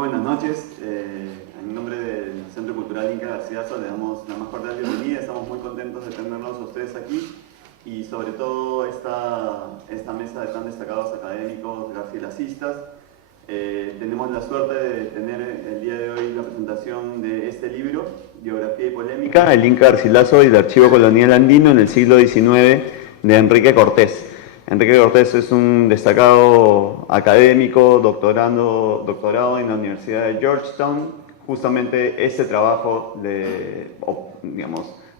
Buenas noches. En nombre del Centro Cultural Inca Garcilaso le damos la más cordial bienvenida. Estamos muy contentos de tenerlos a ustedes aquí y sobre todo esta mesa de tan destacados académicos garcilasistas. Tenemos la suerte de tener el día de hoy la presentación de este libro, Biografía y Polémica, el Inca Garcilaso y el Archivo Colonial Andino en el siglo XIX, de Enrique Cortés. Enrique Cortés es un destacado académico, doctorado en la Universidad de Georgetown. Justamente este trabajo, de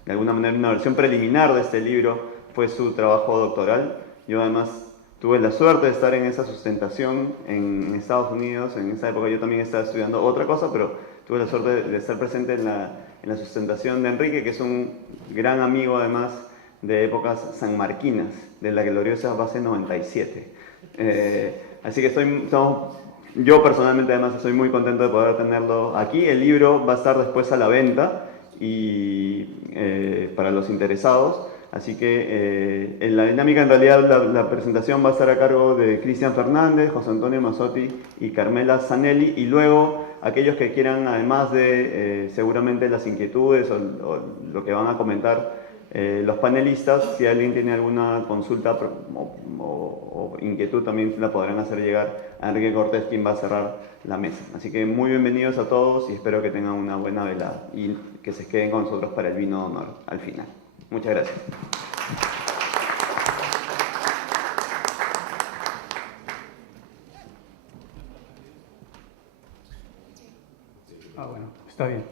alguna manera una versión preliminar de este libro, fue su trabajo doctoral. Yo además tuve la suerte de estar en esa sustentación en Estados Unidos. En esa época yo también estaba estudiando otra cosa, pero tuve la suerte de estar presente en la sustentación de Enrique, que es un gran amigo además de épocas sanmarquinas, de la gloriosa base 97. Así que yo personalmente además estoy muy contento de poder tenerlo aquí. El libro va a estar después a la venta y para los interesados. Así que en la dinámica, en realidad, la presentación va a estar a cargo de Cristian Fernández, José Antonio Mazzotti y Carmela Zanelli, y luego aquellos que quieran, además de seguramente las inquietudes o lo que van a comentar los panelistas, si alguien tiene alguna consulta o inquietud, también la podrán hacer llegar a Enrique Cortés, quien va a cerrar la mesa. Así que muy bienvenidos a todos y espero que tengan una buena velada y que se queden con nosotros para el vino de honor al final. Muchas gracias. Bueno, está bien.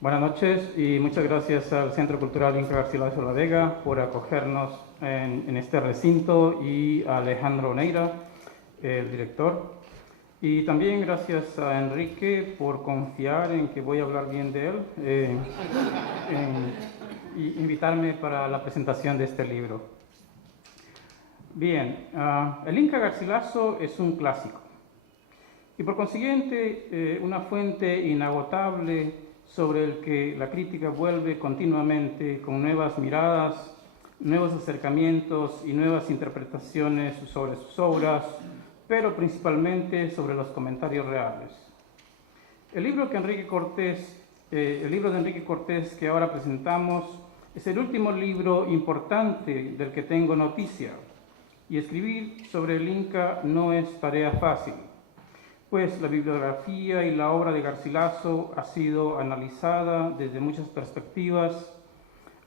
Buenas noches y muchas gracias al Centro Cultural Inca Garcilaso La Vega por acogernos en este recinto, y a Alejandro Neira, el director. Y también gracias a Enrique por confiar en que voy a hablar bien de él y invitarme para la presentación de este libro. Bien, el Inca Garcilaso es un clásico y por consiguiente una fuente inagotable sobre el que la crítica vuelve continuamente con nuevas miradas, nuevos acercamientos y nuevas interpretaciones sobre sus obras, pero principalmente sobre los comentarios reales. El libro de Enrique Cortés que ahora presentamos es el último libro importante del que tengo noticia, y escribir sobre el Inca no es tarea fácil, pues la bibliografía y la obra de Garcilaso ha sido analizada desde muchas perspectivas,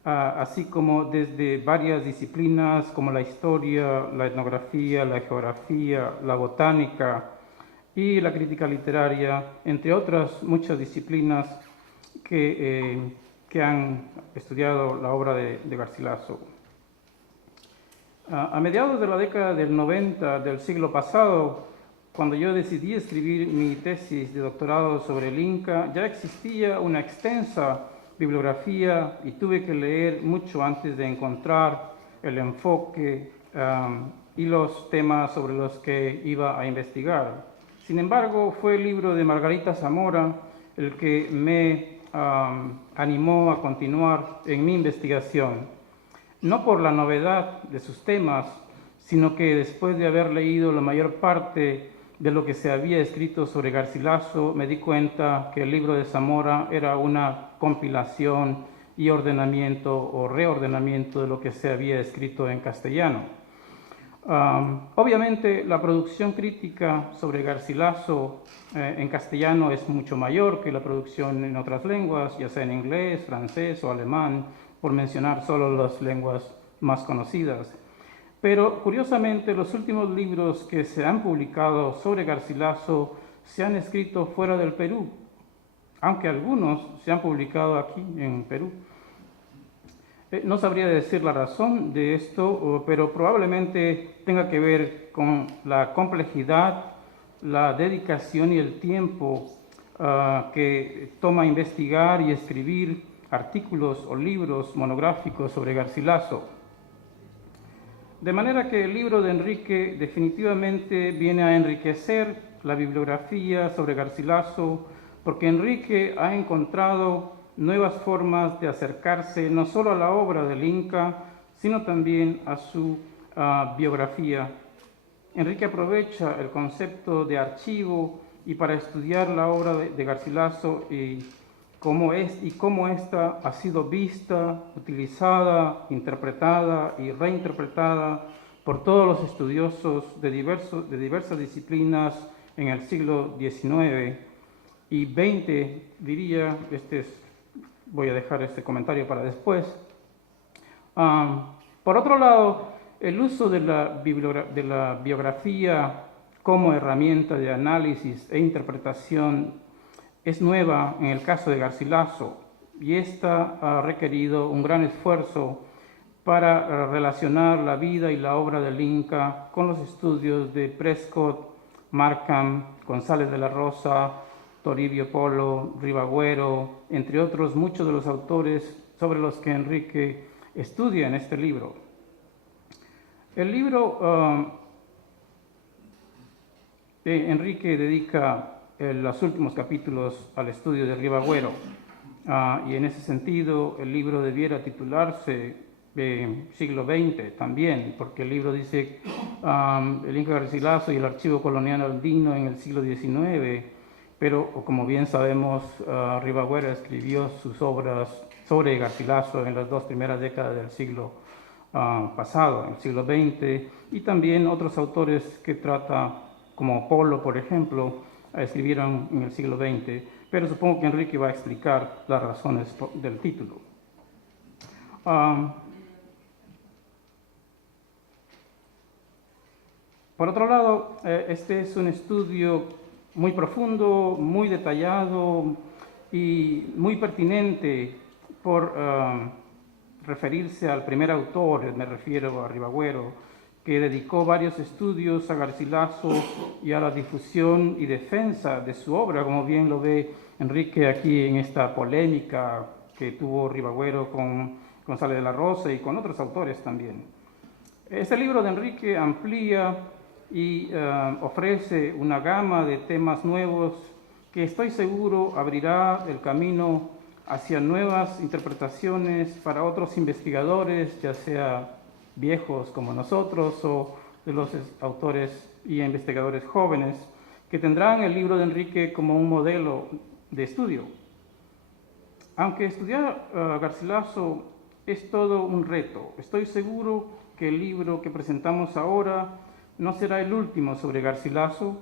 así como desde varias disciplinas como la historia, la etnografía, la geografía, la botánica y la crítica literaria, entre otras muchas disciplinas que han estudiado la obra de Garcilaso. A mediados de la década del 90 del siglo pasado, cuando yo decidí escribir mi tesis de doctorado sobre el Inca, ya existía una extensa bibliografía y tuve que leer mucho antes de encontrar el enfoque y los temas sobre los que iba a investigar. Sin embargo, fue el libro de Margarita Zamora el que me animó a continuar en mi investigación, no por la novedad de sus temas, sino que después de haber leído la mayor parte de lo que se había escrito sobre Garcilaso, me di cuenta que el libro de Zamora era una compilación y ordenamiento o reordenamiento de lo que se había escrito en castellano. Obviamente, la producción crítica sobre Garcilaso en castellano es mucho mayor que la producción en otras lenguas, ya sea en inglés, francés o alemán, por mencionar solo las lenguas más conocidas. Pero, curiosamente, los últimos libros que se han publicado sobre Garcilaso se han escrito fuera del Perú, aunque algunos se han publicado aquí en Perú. No sabría decir la razón de esto, pero probablemente tenga que ver con la complejidad, la dedicación y el tiempo que toma investigar y escribir artículos o libros monográficos sobre Garcilaso. De manera que el libro de Enrique definitivamente viene a enriquecer la bibliografía sobre Garcilaso, porque Enrique ha encontrado nuevas formas de acercarse no solo a la obra del Inca, sino también a su biografía. Enrique aprovecha el concepto de archivo y para estudiar la obra de Garcilaso y cómo ésta ha sido vista, utilizada, interpretada y reinterpretada por todos los estudiosos de diversas disciplinas en el siglo XIX y XX, diría, voy a dejar este comentario para después. Por otro lado, el uso de la biografía como herramienta de análisis e interpretación es nueva en el caso de Garcilaso, y esta ha requerido un gran esfuerzo para relacionar la vida y la obra del Inca con los estudios de Prescott, Markham, González de la Rosa, Toribio Polo, Ribagüero, entre otros muchos de los autores sobre los que Enrique estudia en este libro. El libro Enrique dedica los últimos capítulos al estudio de Ribagüero, y en ese sentido el libro debiera titularse siglo XX también, porque el libro dice el Inca Garcilaso y el archivo colonial andino en el siglo XIX, pero como bien sabemos, Ribagüero escribió sus obras sobre Garcilaso en las 2 primeras décadas del siglo pasado, en el siglo XX, y también otros autores que trata, como Polo, por ejemplo, escribieron en el siglo XX, pero supongo que Enrique va a explicar las razones del título. Por otro lado, este es un estudio muy profundo, muy detallado y muy pertinente por referirse al primer autor, me refiero a Ribagüero, que dedicó varios estudios a Garcilaso y a la difusión y defensa de su obra, como bien lo ve Enrique aquí en esta polémica que tuvo Ribagüero con González de la Rosa y con otros autores también. Este libro de Enrique amplía y ofrece una gama de temas nuevos que estoy seguro abrirá el camino hacia nuevas interpretaciones para otros investigadores, ya sea viejos como nosotros o de los autores y investigadores jóvenes, que tendrán el libro de Enrique como un modelo de estudio. Aunque estudiar Garcilaso es todo un reto, estoy seguro que el libro que presentamos ahora no será el último sobre Garcilaso,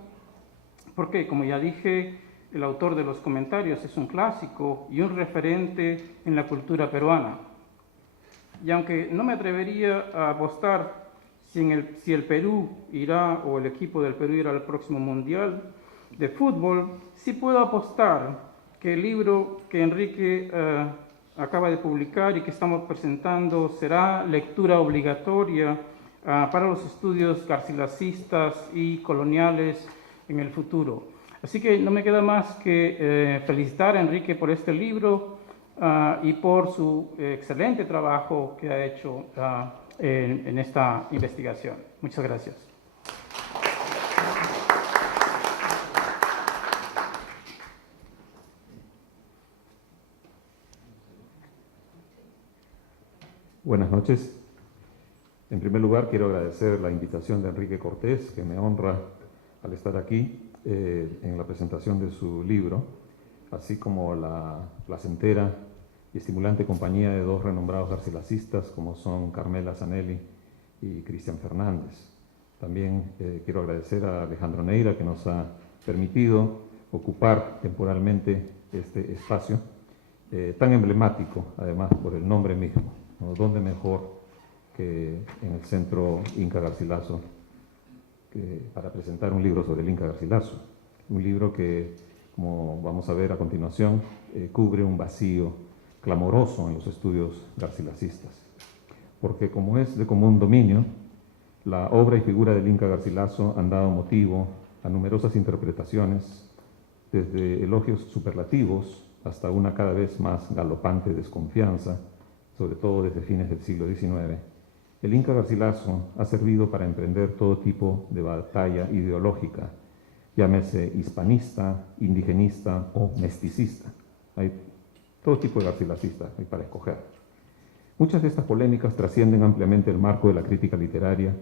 porque, como ya dije, el autor de los comentarios es un clásico y un referente en la cultura peruana. Y aunque no me atrevería a apostar si el Perú irá o el equipo del Perú irá al próximo Mundial de Fútbol, sí puedo apostar que el libro que Enrique acaba de publicar y que estamos presentando será lectura obligatoria para los estudios garcilacistas y coloniales en el futuro. Así que no me queda más que felicitar a Enrique por este libro y por su excelente trabajo que ha hecho en esta investigación. Muchas gracias. Buenas noches. En primer lugar, quiero agradecer la invitación de Enrique Cortés, que me honra al estar aquí en la presentación de su libro, así como la placentera y estimulante compañía de 2 renombrados garcilacistas como son Carmela Zanelli y Cristian Fernández. También quiero agradecer a Alejandro Neira, que nos ha permitido ocupar temporalmente este espacio tan emblemático, además por el nombre mismo, ¿no? ¿Dónde mejor que en el Centro Inca Garcilaso para presentar un libro sobre el Inca Garcilaso? Un libro que, como vamos a ver a continuación, cubre un vacío clamoroso en los estudios garcilacistas. Porque, como es de común dominio, la obra y figura del Inca Garcilaso han dado motivo a numerosas interpretaciones, desde elogios superlativos hasta una cada vez más galopante desconfianza, sobre todo desde fines del siglo XIX. El Inca Garcilaso ha servido para emprender todo tipo de batalla ideológica, llámese hispanista, indigenista o mesticista. Hay todo tipo de garcilacistas hay para escoger. Muchas de estas polémicas trascienden ampliamente el marco de la crítica literaria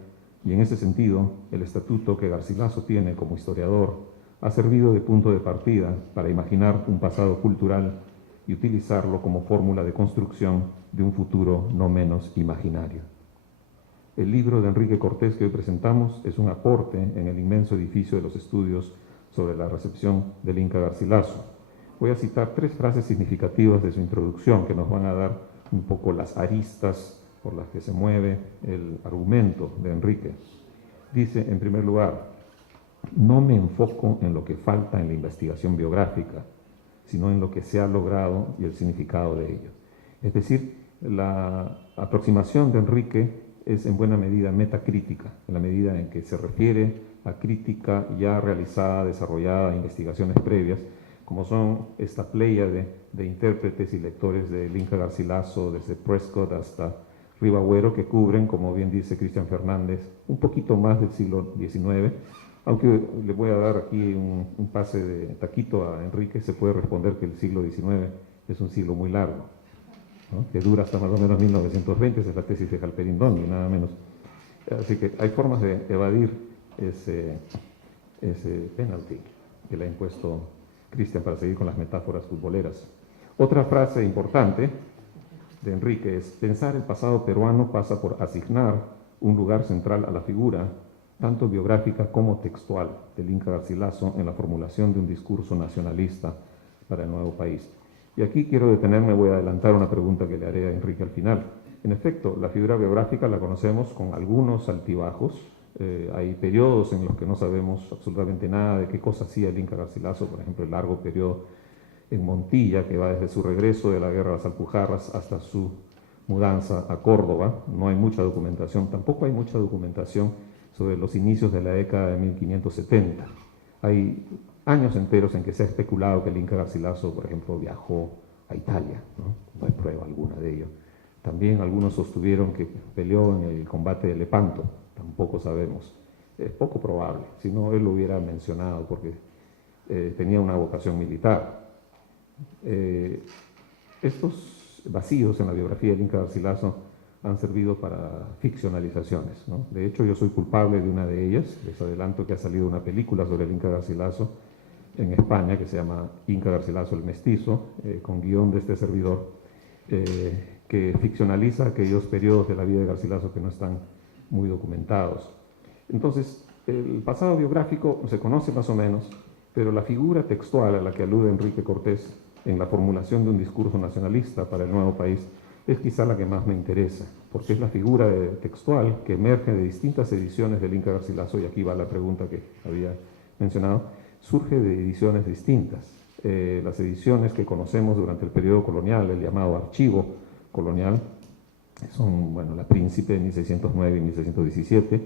y en ese sentido el estatuto que Garcilaso tiene como historiador ha servido de punto de partida para imaginar un pasado cultural y utilizarlo como fórmula de construcción de un futuro no menos imaginario. El libro de Enrique Cortés que hoy presentamos es un aporte en el inmenso edificio de los estudios sobre la recepción del Inca Garcilaso. Voy a citar 3 frases significativas de su introducción que nos van a dar un poco las aristas por las que se mueve el argumento de Enrique. Dice, en primer lugar, no me enfoco en lo que falta en la investigación biográfica, sino en lo que se ha logrado y el significado de ello. Es decir, la aproximación de Enrique es en buena medida metacrítica, en la medida en que se refiere a crítica ya realizada, desarrollada, investigaciones previas, como son esta pléyade de intérpretes y lectores del Inca Garcilaso, desde Prescott hasta Ribagüero, que cubren, como bien dice Cristian Fernández, un poquito más del siglo XIX, aunque le voy a dar aquí un pase de taquito a Enrique, se puede responder que el siglo XIX es un siglo muy largo, ¿no? Que dura hasta más o menos 1920, esa es la tesis de Halperin Dondi, nada menos. Así que hay formas de evadir ese penalty que le ha impuesto Cristian para seguir con las metáforas futboleras. Otra frase importante de Enrique es: pensar el pasado peruano pasa por asignar un lugar central a la figura, tanto biográfica como textual, del Inca Garcilaso en la formulación de un discurso nacionalista para el nuevo país. Y aquí quiero detenerme, voy a adelantar una pregunta que le haré a Enrique al final. En efecto, la figura biográfica la conocemos con algunos altibajos. Hay periodos en los que no sabemos absolutamente nada de qué cosa hacía el Inca Garcilaso, por ejemplo, el largo periodo en Montilla, que va desde su regreso de la Guerra de las Alpujarras hasta su mudanza a Córdoba. No hay mucha documentación, tampoco hay mucha documentación sobre los inicios de la década de 1570. Hay años enteros en que se ha especulado que el Inca Garcilaso, por ejemplo, viajó a Italia, ¿no? No hay prueba alguna de ello. También algunos sostuvieron que peleó en el combate de Lepanto, tampoco sabemos. Es poco probable, si no él lo hubiera mencionado porque tenía una vocación militar. Estos vacíos en la biografía del Inca Garcilaso han servido para ficcionalizaciones, ¿no? De hecho, yo soy culpable de una de ellas. Les adelanto que ha salido una película sobre el Inca Garcilaso en España que se llama Inca Garcilaso el Mestizo, con guión de este servidor, que ficcionaliza aquellos periodos de la vida de Garcilaso que no están muy documentados. Entonces, el pasado biográfico se conoce más o menos, pero la figura textual a la que alude Enrique Cortés en la formulación de un discurso nacionalista para el nuevo país es quizá la que más me interesa, porque es la figura textual que emerge de distintas ediciones del Inca Garcilaso, y aquí va la pregunta que había mencionado, surge de ediciones distintas. Las ediciones que conocemos durante el periodo colonial, el llamado archivo colonial, son, bueno, la Príncipe de 1609 y 1617,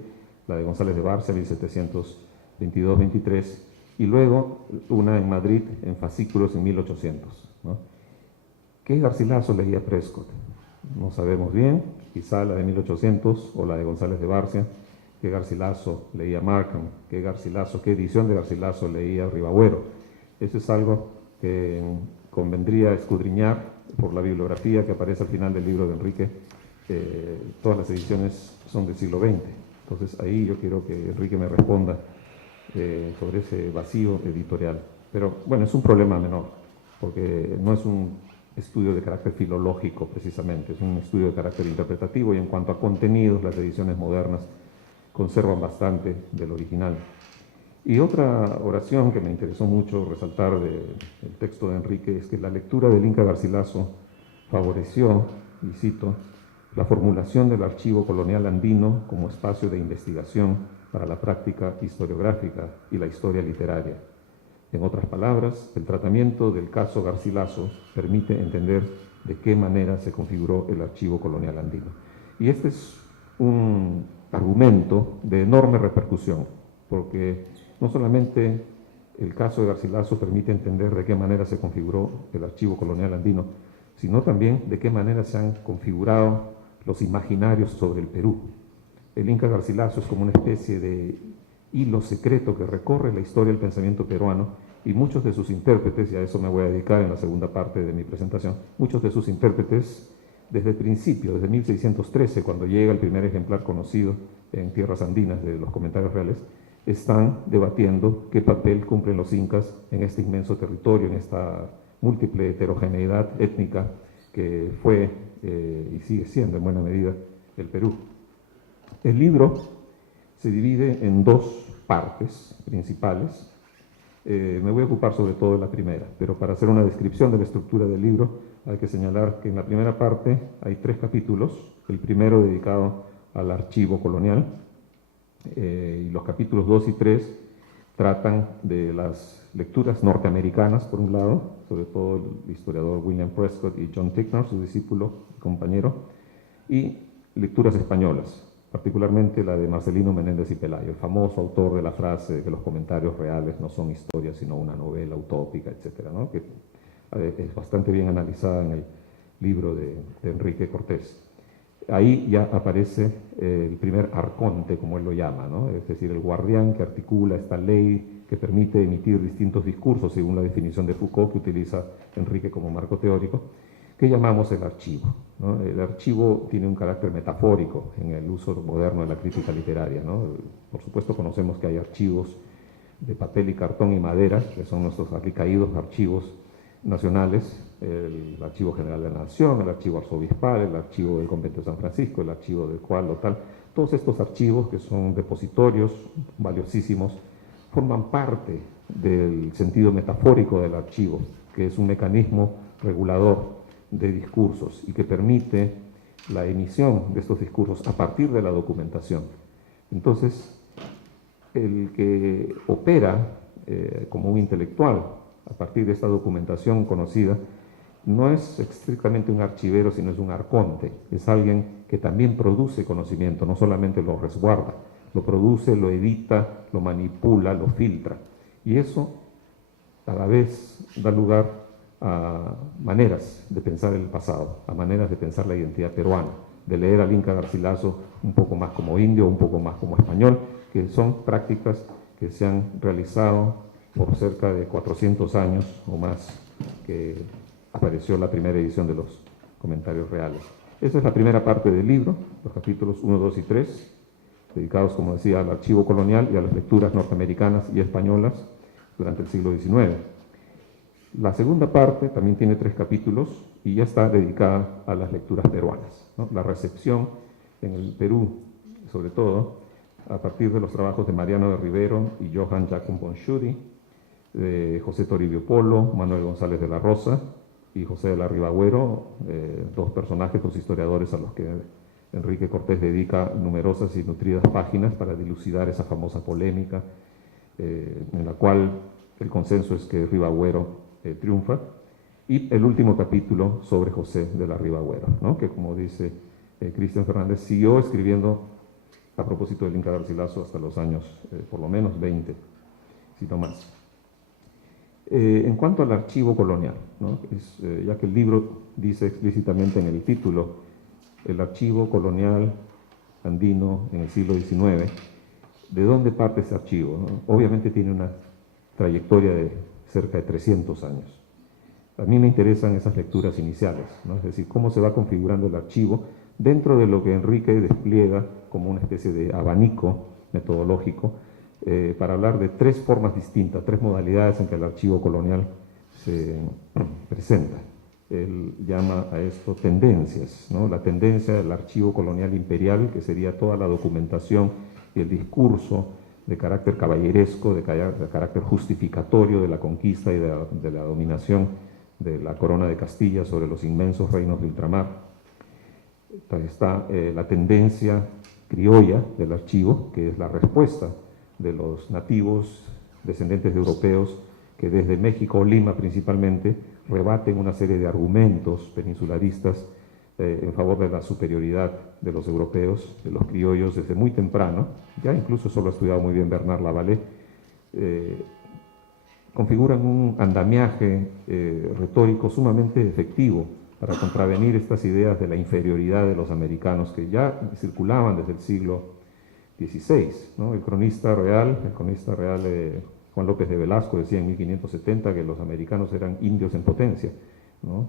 la de González de Barcia, 1722-23, y luego una en Madrid en fascículos en 1800, ¿no? ¿Qué Garcilaso leía Prescott? No sabemos bien, quizá la de 1800 o la de González de Barcia. ¿Qué Garcilaso leía Markham? ¿Qué edición de Garcilaso leía Ribagüero? Eso es algo que convendría escudriñar por la bibliografía que aparece al final del libro de Enrique. Todas las ediciones son del siglo XX. Entonces ahí yo quiero que Enrique me responda sobre ese vacío editorial. Pero bueno, es un problema menor, porque no es un estudio de carácter filológico precisamente, es un estudio de carácter interpretativo, y en cuanto a contenidos, las ediciones modernas conservan bastante del original. Y otra oración que me interesó mucho resaltar del texto de Enrique es que la lectura del Inca Garcilaso favoreció, y cito, la formulación del archivo colonial andino como espacio de investigación para la práctica historiográfica y la historia literaria. En otras palabras, el tratamiento del caso Garcilaso permite entender de qué manera se configuró el archivo colonial andino. Y este es un argumento de enorme repercusión, porque no solamente el caso de Garcilaso permite entender de qué manera se configuró el archivo colonial andino, sino también de qué manera se han configurado los imaginarios sobre el Perú. El Inca Garcilaso es como una especie de hilo secreto que recorre la historia del pensamiento peruano, y muchos de sus intérpretes, y a eso me voy a dedicar en la segunda parte de mi presentación, muchos de sus intérpretes desde el principio, desde 1613, cuando llega el primer ejemplar conocido en tierras andinas de los comentarios reales, están debatiendo qué papel cumplen los incas en este inmenso territorio, en esta múltiple heterogeneidad étnica que fue y sigue siendo en buena medida el Perú. El libro se divide en dos partes principales. Me voy a ocupar sobre todo de la primera, pero para hacer una descripción de la estructura del libro hay que señalar que en la primera parte hay 3 capítulos, el primero dedicado al archivo colonial, y los capítulos 2 y 3 tratan de las lecturas norteamericanas, por un lado, sobre todo el historiador William Prescott y John Ticknor, su discípulo y compañero, y lecturas españolas, particularmente la de Marcelino Menéndez y Pelayo, el famoso autor de la frase de que los comentarios reales no son historias, sino una novela utópica, etcétera, ¿no? Que es bastante bien analizada en el libro de Enrique Cortés. Ahí ya aparece el primer arconte, como él lo llama, ¿no? Es decir, el guardián que articula esta ley que permite emitir distintos discursos, según la definición de Foucault, que utiliza Enrique como marco teórico, que llamamos el archivo, ¿no? El archivo tiene un carácter metafórico en el uso moderno de la crítica literaria, ¿no? Por supuesto conocemos que hay archivos de papel y cartón y madera, que son nuestros alicaídos archivos nacionales, el Archivo General de la Nación, el Archivo Arzobispal, el Archivo del Convento de San Francisco, el Archivo del cual o tal. Todos estos archivos, que son depositorios valiosísimos, forman parte del sentido metafórico del archivo, que es un mecanismo regulador de discursos y que permite la emisión de estos discursos a partir de la documentación. Entonces, el que opera como un intelectual a partir de esta documentación conocida no es estrictamente un archivero, sino es un arconte, es alguien que también produce conocimiento, no solamente lo resguarda, lo produce, lo edita, lo manipula, lo filtra. Y eso a la vez da lugar a maneras de pensar el pasado, a maneras de pensar la identidad peruana, de leer al Inca Garcilaso un poco más como indio, un poco más como español, que son prácticas que se han realizado por cerca de 400 años o más que apareció la primera edición de los comentarios reales. Esa es la primera parte del libro, los capítulos 1, 2 y 3, dedicados, como decía, al archivo colonial y a las lecturas norteamericanas y españolas durante el siglo XIX. La segunda parte también tiene 3 capítulos y ya está dedicada a las lecturas peruanas, ¿no? La recepción en el Perú, sobre todo, a partir de los trabajos de Mariano de Rivero y Johann Jacob von Schuri, de José Toribio Polo, Manuel González de la Rosa y José de la Ribagüero, 2 personajes, 2 historiadores a los que Enrique Cortés dedica numerosas y nutridas páginas para dilucidar esa famosa polémica, en la cual el consenso es que Ribagüero triunfa, y el último capítulo sobre José de la Ribagüero, ¿no? Que, como dice Cristian Fernández, siguió escribiendo a propósito del Inca Garcilaso hasta los años por lo menos 20, si no más. En cuanto al archivo colonial, ¿no? Ya que el libro dice explícitamente en el título el archivo colonial andino en el siglo XIX, ¿de dónde parte ese archivo, ¿no? Obviamente tiene una trayectoria de cerca de 300 años. A mí me interesan esas lecturas iniciales, ¿no? Es decir, cómo se va configurando el archivo dentro de lo que Enrique despliega como una especie de abanico metodológico para hablar de 3 formas distintas, 3 modalidades en que el archivo colonial se presenta. Él llama a esto tendencias, ¿no? La tendencia del archivo colonial imperial, que sería toda la documentación y el discurso de carácter caballeresco, de carácter justificatorio de la conquista y de la dominación de la corona de Castilla sobre los inmensos reinos de ultramar. Está la tendencia criolla del archivo, que es la respuesta de los nativos descendientes de europeos que desde México o Lima principalmente rebaten una serie de argumentos peninsularistas en favor de la superioridad de los europeos, de los criollos desde muy temprano. Ya incluso eso lo ha estudiado muy bien Bernard Lavallee. Configuran un andamiaje retórico sumamente efectivo para contravenir estas ideas de la inferioridad de los americanos que ya circulaban desde el siglo XVI, ¿no? El cronista real Juan López de Velasco decía en 1570 que los americanos eran indios en potencia, ¿no?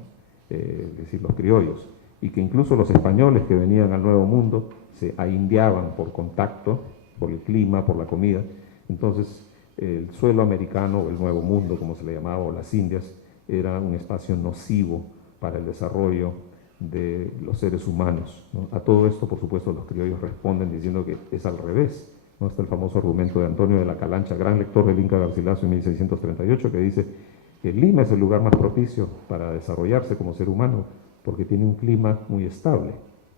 Es decir, los criollos, y que incluso los españoles que venían al Nuevo Mundo se aindiaban por contacto, por el clima, por la comida, Entonces, el suelo americano, o el Nuevo Mundo, como se le llamaba, o las Indias, era un espacio nocivo para el desarrollo de los seres humanos, ¿no? A todo esto, por supuesto, los criollos responden diciendo que es al revés, ¿no? Está el famoso argumento de Antonio de la Calancha, gran lector del Inca Garcilaso en 1638, que dice que Lima es el lugar más propicio para desarrollarse como ser humano, porque tiene un clima muy estable,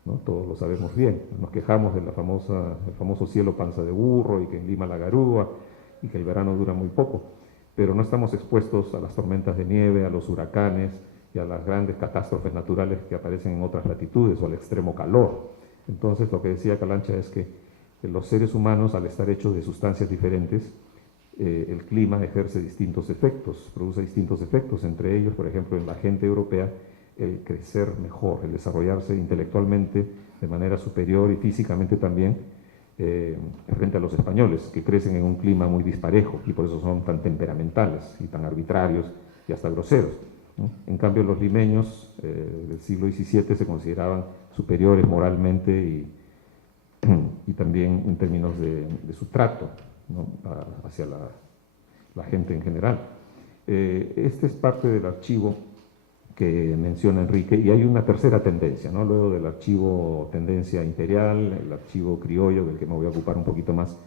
¿no? Todos lo sabemos bien. Nos quejamos del famoso cielo panza de burro y que en Lima la garúa y que el verano dura muy poco, pero no estamos expuestos a las tormentas de nieve, a los huracanes y a las grandes catástrofes naturales que aparecen en otras latitudes o al extremo calor. Entonces, lo que decía Calancha es que los seres humanos, al estar hechos de sustancias diferentes, el clima ejerce distintos efectos, produce distintos efectos, entre ellos, por ejemplo, en la gente europea, el crecer mejor, el desarrollarse intelectualmente de manera superior y físicamente también, frente a los españoles, que crecen en un clima muy disparejo y por eso son tan temperamentales y tan arbitrarios y hasta groseros, ¿no? En cambio, los limeños del siglo XVII se consideraban superiores moralmente y también en términos de su trato, ¿no? Hacia la gente en general. Este es parte del archivo que menciona Enrique, y hay una tercera tendencia, ¿no? Luego del archivo tendencia imperial, el archivo criollo, del que me voy a ocupar un poquito más,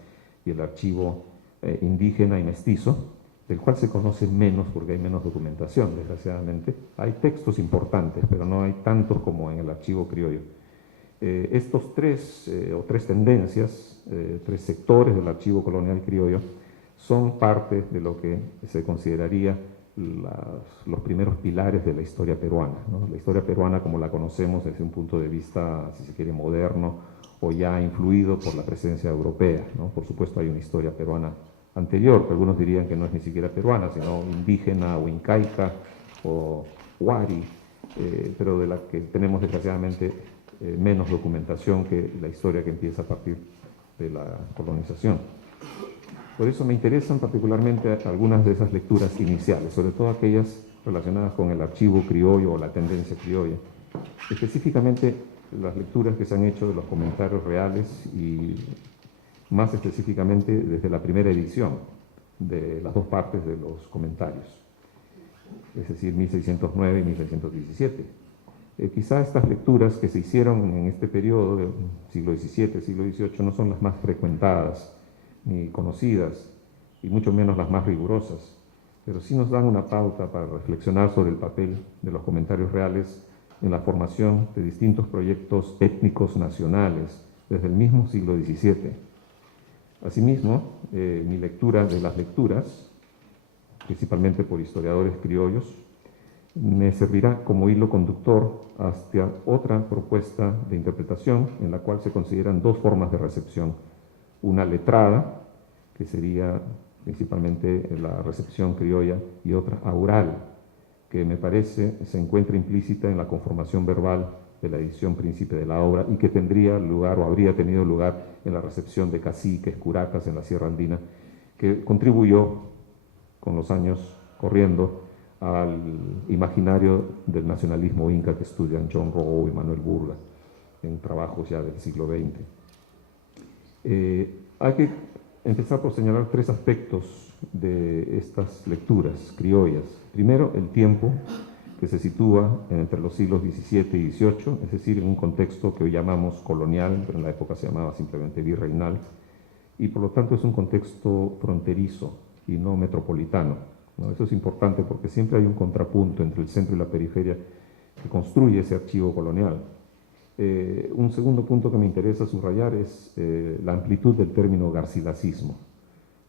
y el archivo indígena y mestizo, del cual se conoce menos porque hay menos documentación, desgraciadamente. Hay textos importantes, pero no hay tantos como en el archivo criollo. Estos tres tendencias, tres sectores del archivo colonial criollo, son parte de lo que se consideraría los primeros pilares de la historia peruana, ¿no? La historia peruana como la conocemos desde un punto de vista, si se quiere, moderno o ya influido por la presencia europea, ¿no? Por supuesto hay una historia peruana anterior, que algunos dirían que no es ni siquiera peruana, sino indígena o incaica o huari, pero de la que tenemos desgraciadamente menos documentación que la historia que empieza a partir de la colonización. Por eso me interesan particularmente algunas de esas lecturas iniciales, sobre todo aquellas relacionadas con el archivo criollo o la tendencia criolla. Específicamente las lecturas que se han hecho de los comentarios reales y más específicamente desde la primera edición de las dos partes de los comentarios, es decir, 1609 y 1617. Quizá estas lecturas que se hicieron en este periodo del siglo XVII, siglo XVIII, no son las más frecuentadas ni conocidas, y mucho menos las más rigurosas, pero sí nos dan una pauta para reflexionar sobre el papel de los comentarios reales en la formación de distintos proyectos étnicos nacionales desde el mismo siglo XVII. Asimismo, mi lectura de las lecturas, principalmente por historiadores criollos, me servirá como hilo conductor hacia otra propuesta de interpretación en la cual se consideran dos formas de recepción: una letrada, que sería principalmente la recepción criolla, y otra aural, que me parece se encuentra implícita en la conformación verbal de la edición Príncipe de la Obra y que tendría lugar o habría tenido lugar en la recepción de caciques, curacas en la Sierra Andina, que contribuyó con los años corriendo al imaginario del nacionalismo inca que estudian John Rowe y Manuel Burga en trabajos ya del siglo XX. Hay que empezar por señalar tres aspectos de estas lecturas criollas. Primero, el tiempo, que se sitúa entre los siglos XVII y XVIII, es decir, en un contexto que hoy llamamos colonial, pero en la época se llamaba simplemente virreinal, y por lo tanto es un contexto fronterizo y no metropolitano, ¿no? Eso es importante porque siempre hay un contrapunto entre el centro y la periferia que construye ese archivo colonial. Un segundo punto que me interesa subrayar es la amplitud del término garcilacismo,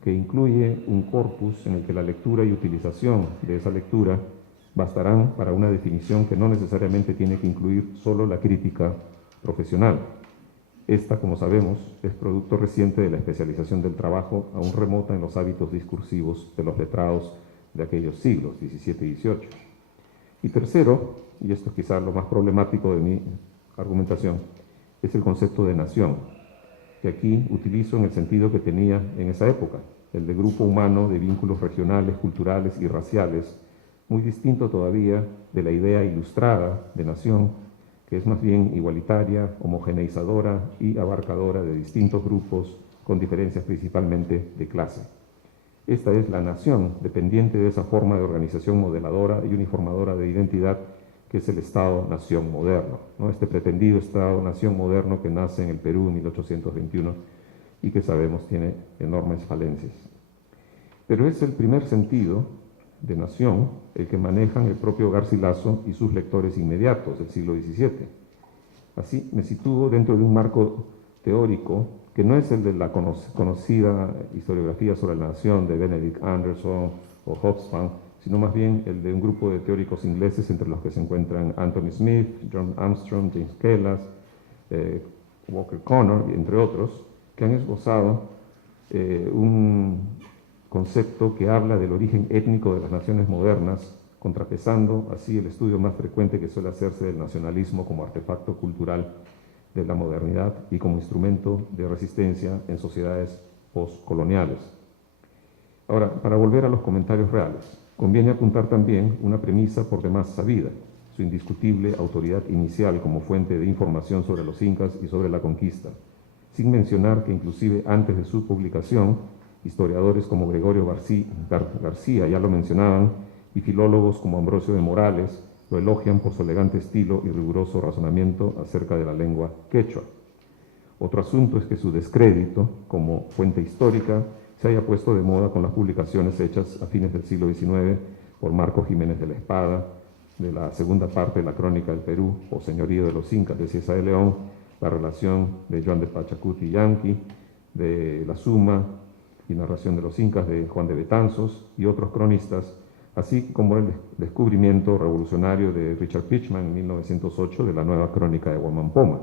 que incluye un corpus en el que la lectura y utilización de esa lectura bastarán para una definición que no necesariamente tiene que incluir solo la crítica profesional. Esta, como sabemos, es producto reciente de la especialización del trabajo, aún remota en los hábitos discursivos de los letrados de aquellos siglos, XVII y XVIII. Y tercero, y esto es quizás lo más problemático de mi argumentación, es el concepto de nación, que aquí utilizo en el sentido que tenía en esa época, el de grupo humano de vínculos regionales, culturales y raciales, muy distinto todavía de la idea ilustrada de nación, que es más bien igualitaria, homogeneizadora y abarcadora de distintos grupos con diferencias principalmente de clase. Esta es la nación, dependiente de esa forma de organización modeladora y uniformadora de identidad que es el Estado-Nación moderno, ¿no? Este pretendido Estado-Nación moderno que nace en el Perú en 1821 y que sabemos tiene enormes falencias. Pero es el primer sentido de nación el que manejan el propio Garcilaso y sus lectores inmediatos del siglo XVII. Así me sitúo dentro de un marco teórico que no es el de la conocida historiografía sobre la nación de Benedict Anderson o Hobsbawm, sino más bien el de un grupo de teóricos ingleses entre los que se encuentran Anthony Smith, John Armstrong, James Kellas, Walker Connor, entre otros, que han esbozado un concepto que habla del origen étnico de las naciones modernas, contrapesando así el estudio más frecuente que suele hacerse del nacionalismo como artefacto cultural de la modernidad y como instrumento de resistencia en sociedades postcoloniales. Ahora, para volver a los comentarios reales, conviene apuntar también una premisa por demás sabida, su indiscutible autoridad inicial como fuente de información sobre los incas y sobre la conquista, sin mencionar que inclusive antes de su publicación, historiadores como Gregorio García ya lo mencionaban, y filólogos como Ambrosio de Morales lo elogian por su elegante estilo y riguroso razonamiento acerca de la lengua quechua. Otro asunto es que su descrédito como fuente histórica se haya puesto de moda con las publicaciones hechas a fines del siglo XIX por Marco Jiménez de la Espada, de la segunda parte de la Crónica del Perú, o Señorío de los Incas de Cieza de León, la relación de Joan de Pachacuti y Yanqui, de La Suma y narración de los Incas de Juan de Betanzos y otros cronistas, así como el descubrimiento revolucionario de Richard Pichman en 1908 de la nueva crónica de Huamampoma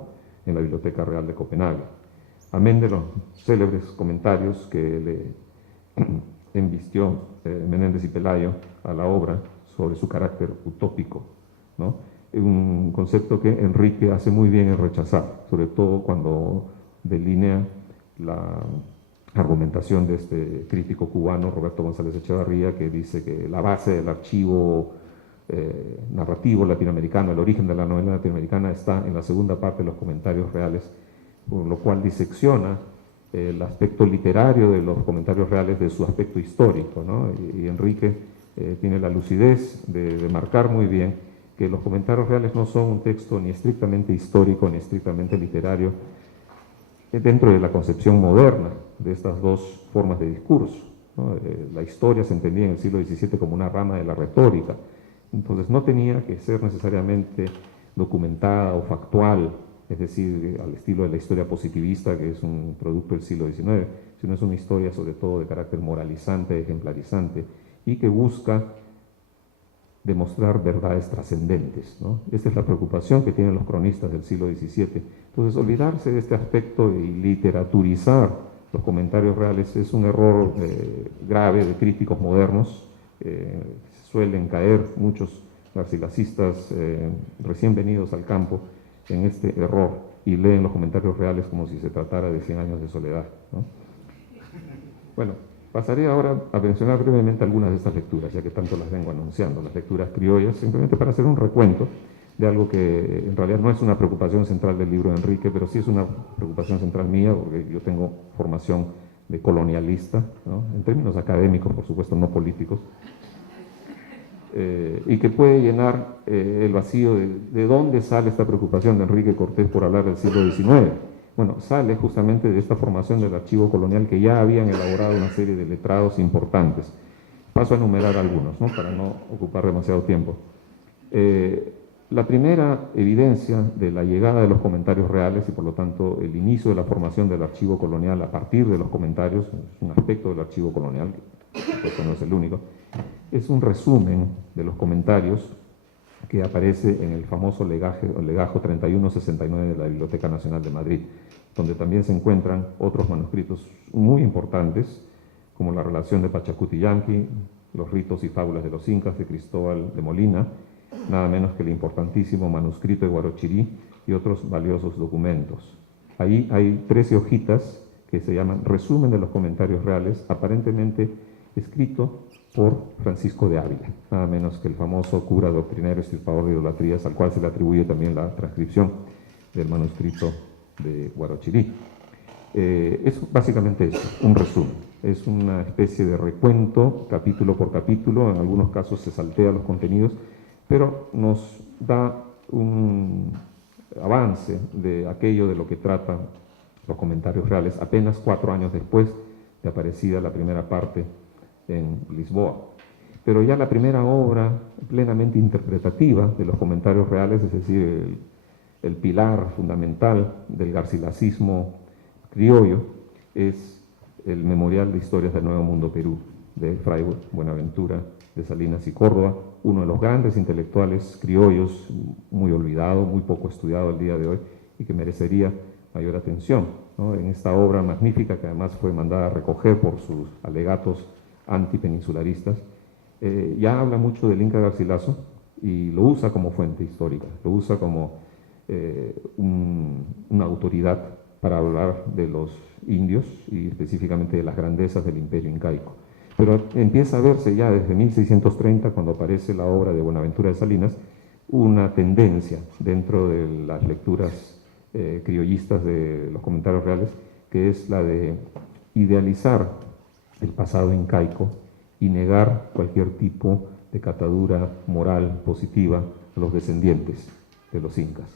en la Biblioteca Real de Copenhague. Amén de los célebres comentarios que le embistió Menéndez y Pelayo a la obra sobre su carácter utópico, ¿no? Un concepto que Enrique hace muy bien en rechazar, sobre todo cuando delinea la argumentación de este crítico cubano, Roberto González Echevarría, que dice que la base del archivo narrativo latinoamericano, el origen de la novela latinoamericana está en la segunda parte de los comentarios reales, por lo cual disecciona el aspecto literario de los comentarios reales de su aspecto histórico, ¿no? Y Enrique tiene la lucidez de marcar muy bien que los comentarios reales no son un texto ni estrictamente histórico ni estrictamente literario dentro de la concepción moderna de estas dos formas de discurso, ¿no? La historia se entendía en el siglo XVII como una rama de la retórica, entonces no tenía que ser necesariamente documentada o factual, es decir, al estilo de la historia positivista, que es un producto del siglo XIX, sino es una historia sobre todo de carácter moralizante, ejemplarizante, y que busca demostrar verdades trascendentes, ¿no? Esta es la preocupación que tienen los cronistas del siglo XVII. Entonces, olvidarse de este aspecto y literaturizar los comentarios reales es un error grave de críticos modernos. Suelen caer muchos garcilacistas recién venidos al campo en este error y leen los comentarios reales como si se tratara de 100 años de soledad, ¿no? Bueno, pasaré ahora a mencionar brevemente algunas de estas lecturas, ya que tanto las vengo anunciando, las lecturas criollas, simplemente para hacer un recuento de algo que en realidad no es una preocupación central del libro de Enrique, pero sí es una preocupación central mía, porque yo tengo formación de colonialista, ¿no? En términos académicos, por supuesto, no políticos, y que puede llenar el vacío de dónde sale esta preocupación de Enrique Cortés por hablar del siglo XIX. Bueno, sale justamente de esta formación del archivo colonial que ya habían elaborado una serie de letrados importantes. Paso a enumerar algunos, ¿no? Para no ocupar demasiado tiempo. La primera evidencia de la llegada de los comentarios reales y por lo tanto el inicio de la formación del archivo colonial a partir de los comentarios, es un aspecto del archivo colonial, que no es el único, es un resumen de los comentarios que aparece en el famoso legajo 3169 de la Biblioteca Nacional de Madrid, donde también se encuentran otros manuscritos muy importantes, como la relación de Pachacuti y Yanqui, los ritos y fábulas de los incas de Cristóbal de Molina, nada menos que el importantísimo manuscrito de Guarochirí y otros valiosos documentos. Ahí hay 13 hojitas que se llaman Resumen de los Comentarios Reales, aparentemente escrito por Francisco de Ávila, nada menos que el famoso cura doctrinero extirpador de idolatrías, al cual se le atribuye también la transcripción del manuscrito de Guarochirí. Es básicamente eso, un resumen. Es una especie de recuento, capítulo por capítulo, en algunos casos se saltea los contenidos, pero nos da un avance de aquello de lo que tratan los comentarios reales, apenas 4 años después de aparecida la primera parte en Lisboa. Pero ya la primera obra plenamente interpretativa de los comentarios reales, es decir, el pilar fundamental del garcilacismo criollo, es el Memorial de Historias del Nuevo Mundo Perú, de Fray Buenaventura de Salinas y Córdoba, uno de los grandes intelectuales criollos, muy olvidado, muy poco estudiado el día de hoy, y que merecería mayor atención, ¿no? En esta obra magnífica, que además fue mandada a recoger por sus alegatos antipeninsularistas, ya habla mucho del Inca Garcilaso y lo usa como fuente histórica, lo usa como una autoridad para hablar de los indios y específicamente de las grandezas del imperio incaico. Pero empieza a verse ya desde 1630, cuando aparece la obra de Buenaventura de Salinas, una tendencia dentro de las lecturas criollistas de los comentarios reales, que es la de idealizar el pasado incaico y negar cualquier tipo de catadura moral positiva a los descendientes de los incas.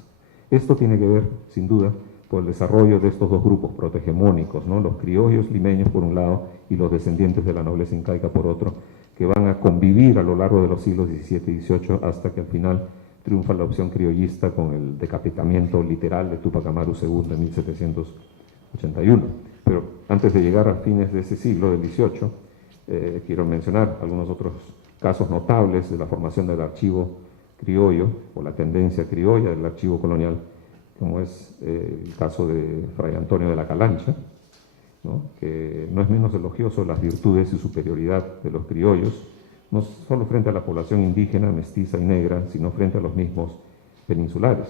Esto tiene que ver, sin duda, con el desarrollo de estos dos grupos protohegemónicos, ¿no? Los criollos limeños por un lado y los descendientes de la nobleza incaica por otro, que van a convivir a lo largo de los siglos XVII y XVIII hasta que al final triunfa la opción criollista con el decapitamiento literal de Túpac Amaru II en 1781. Pero antes de llegar a fines de ese siglo, del XVIII, quiero mencionar algunos otros casos notables de la formación del archivo criollo o la tendencia criolla del archivo colonial, como es el caso de Fray Antonio de la Calancha, ¿no? Que no es menos elogioso las virtudes y superioridad de los criollos, no solo frente a la población indígena, mestiza y negra, sino frente a los mismos peninsulares.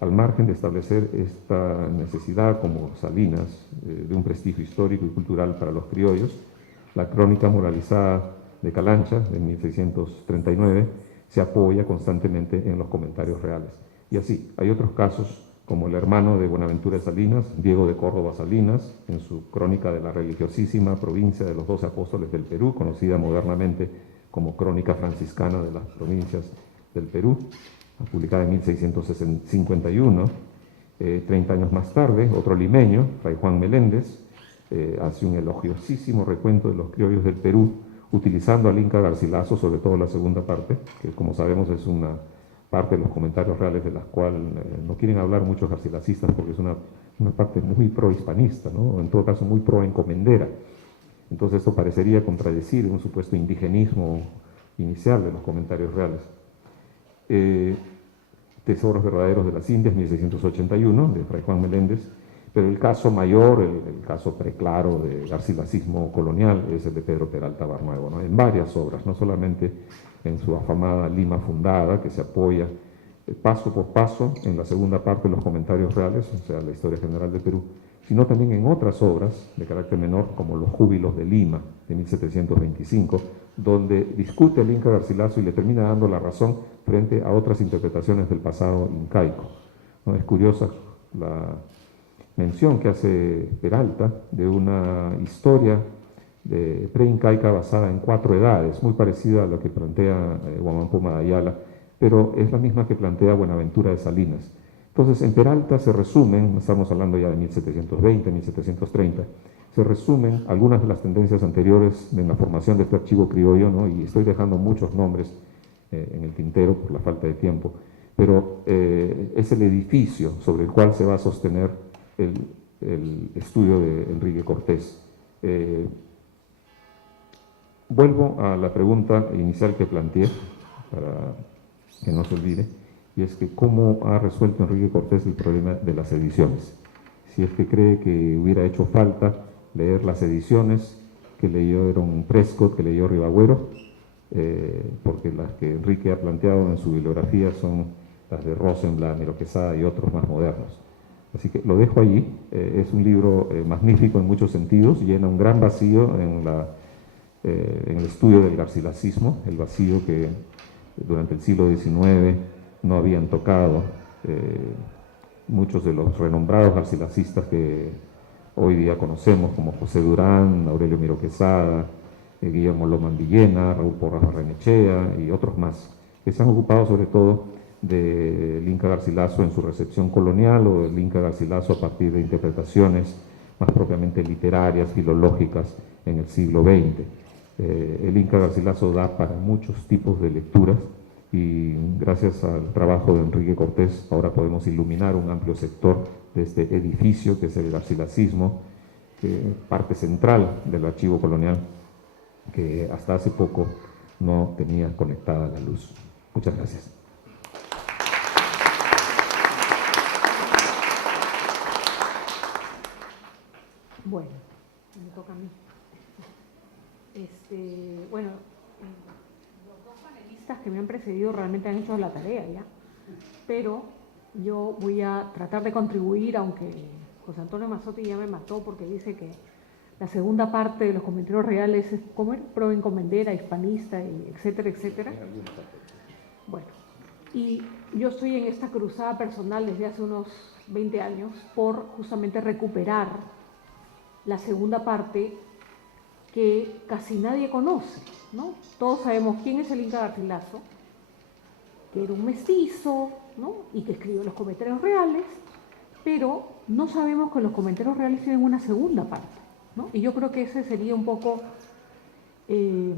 Al margen de establecer esta necesidad, como Salinas, de un prestigio histórico y cultural para los criollos, la crónica moralizada de Calancha, de 1639, se apoya constantemente en los comentarios reales. Y así, hay otros casos, como el hermano de Buenaventura de Salinas, Diego de Córdoba Salinas, en su crónica de la religiosísima provincia de los 12 apóstoles del Perú, conocida modernamente como Crónica Franciscana de las Provincias del Perú, publicada en 1651. 30 años más tarde, otro limeño, Fray Juan Meléndez, hace un elogiosísimo recuento de los criollos del Perú, utilizando al Inca Garcilaso, sobre todo la segunda parte, que como sabemos es una parte de los comentarios reales de las cuales no quieren hablar muchos garcilacistas porque es una parte muy pro-hispanista, ¿no? O en todo caso muy pro-encomendera. Entonces esto parecería contradecir un supuesto indigenismo inicial de los comentarios reales. Tesoros verdaderos de las Indias, 1681, de Fray Juan Meléndez, pero el caso mayor, el caso preclaro de garcilacismo colonial es el de Pedro Peralta Barnuevo, ¿no? En varias obras, no solamente en su afamada Lima Fundada, que se apoya paso por paso en la segunda parte de los comentarios reales, o sea, la historia general de Perú, sino también en otras obras de carácter menor, como Los Júbilos de Lima, de 1725, donde discute al Inca Garcilaso y le termina dando la razón frente a otras interpretaciones del pasado incaico, ¿no? Es curiosa la mención que hace Peralta de una historia de pre-incaica basada en 4 edades, muy parecida a lo que plantea Guamán Poma de Ayala, pero es la misma que plantea Buenaventura de Salinas. Entonces, en Peralta se resumen, estamos hablando ya de 1720, 1730, se resumen algunas de las tendencias anteriores en la formación de este archivo criollo, ¿no? Y estoy dejando muchos nombres en el tintero por la falta de tiempo, pero es el edificio sobre el cual se va a sostener el estudio de Enrique Cortés. Vuelvo a la pregunta inicial que planteé, para que no se olvide, y es que cómo ha resuelto Enrique Cortés el problema de las ediciones. Si es que cree que hubiera hecho falta leer las ediciones que leyeron Prescott, que leyó Ribagüero, porque las que Enrique ha planteado en su bibliografía son las de Rosenblatt, Miro Quesada y otros más modernos. Así que lo dejo allí. Es un libro magnífico en muchos sentidos, llena un gran vacío en el estudio del garcilacismo, el vacío que durante el siglo XIX no habían tocado muchos de los renombrados garcilacistas que hoy día conocemos, como José Durán, Aurelio Miro Quesada, Guillermo Loman Villena, Raúl Porras Barrenechea y otros más, que se han ocupado sobre todo del Inca Garcilaso en su recepción colonial o del Inca Garcilaso a partir de interpretaciones más propiamente literarias, filológicas en el siglo XX. El Inca Garcilaso da para muchos tipos de lecturas y gracias al trabajo de Enrique Cortés ahora podemos iluminar un amplio sector de este edificio que es el garcilacismo, parte central del archivo colonial que hasta hace poco no tenía conectada la luz. Muchas gracias. Bueno, me toca a mí. Bueno, los dos panelistas que me han precedido realmente han hecho la tarea ya, pero yo voy a tratar de contribuir, aunque José Antonio Mazzotti ya me mató porque dice que la segunda parte de los comentarios reales es como pro encomendera, hispanista, y etcétera, etcétera. Bueno, y yo estoy en esta cruzada personal desde hace unos 20 años por justamente recuperar la segunda parte que casi nadie conoce, ¿no? Todos sabemos quién es el Inca Garcilaso, que era un mestizo, ¿no? Y que escribió los comentarios reales, pero no sabemos que los comentarios reales tienen una segunda parte, ¿no? Y yo creo que ese sería un poco, y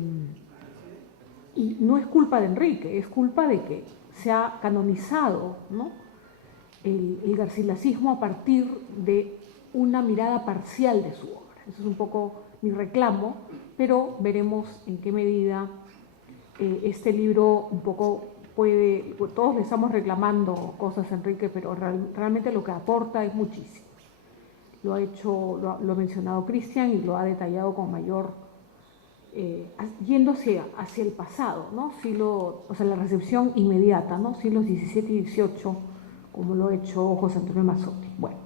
no es culpa de Enrique, es culpa de que se ha canonizado, ¿no?, el garcilacismo a partir de una mirada parcial de su obra. Eso es un poco mi reclamo, pero veremos en qué medida este libro un poco puede, pues todos le estamos reclamando cosas a Enrique, pero realmente lo que aporta es muchísimo. Lo ha mencionado Cristian y lo ha detallado con mayor, yendo hacia el pasado, ¿no? O sea, la recepción inmediata, ¿no? Siglos XVII y XVIII, como lo ha hecho José Antonio Mazzotti. Bueno,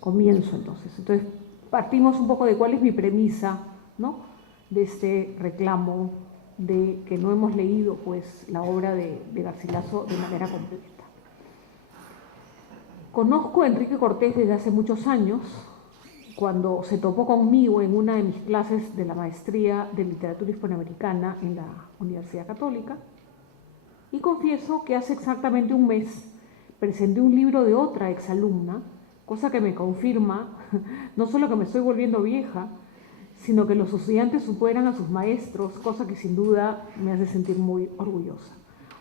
comienzo entonces. Entonces, partimos un poco de cuál es mi premisa, ¿no?, de este reclamo de que no hemos leído pues la obra de Garcilaso de manera completa. Conozco a Enrique Cortés desde hace muchos años, cuando se topó conmigo en una de mis clases de la maestría de literatura hispanoamericana en la Universidad Católica, y confieso que hace exactamente un mes presenté un libro de otra exalumna, cosa que me confirma no solo que me estoy volviendo vieja, sino que los estudiantes superan a sus maestros, cosa que sin duda me hace sentir muy orgullosa.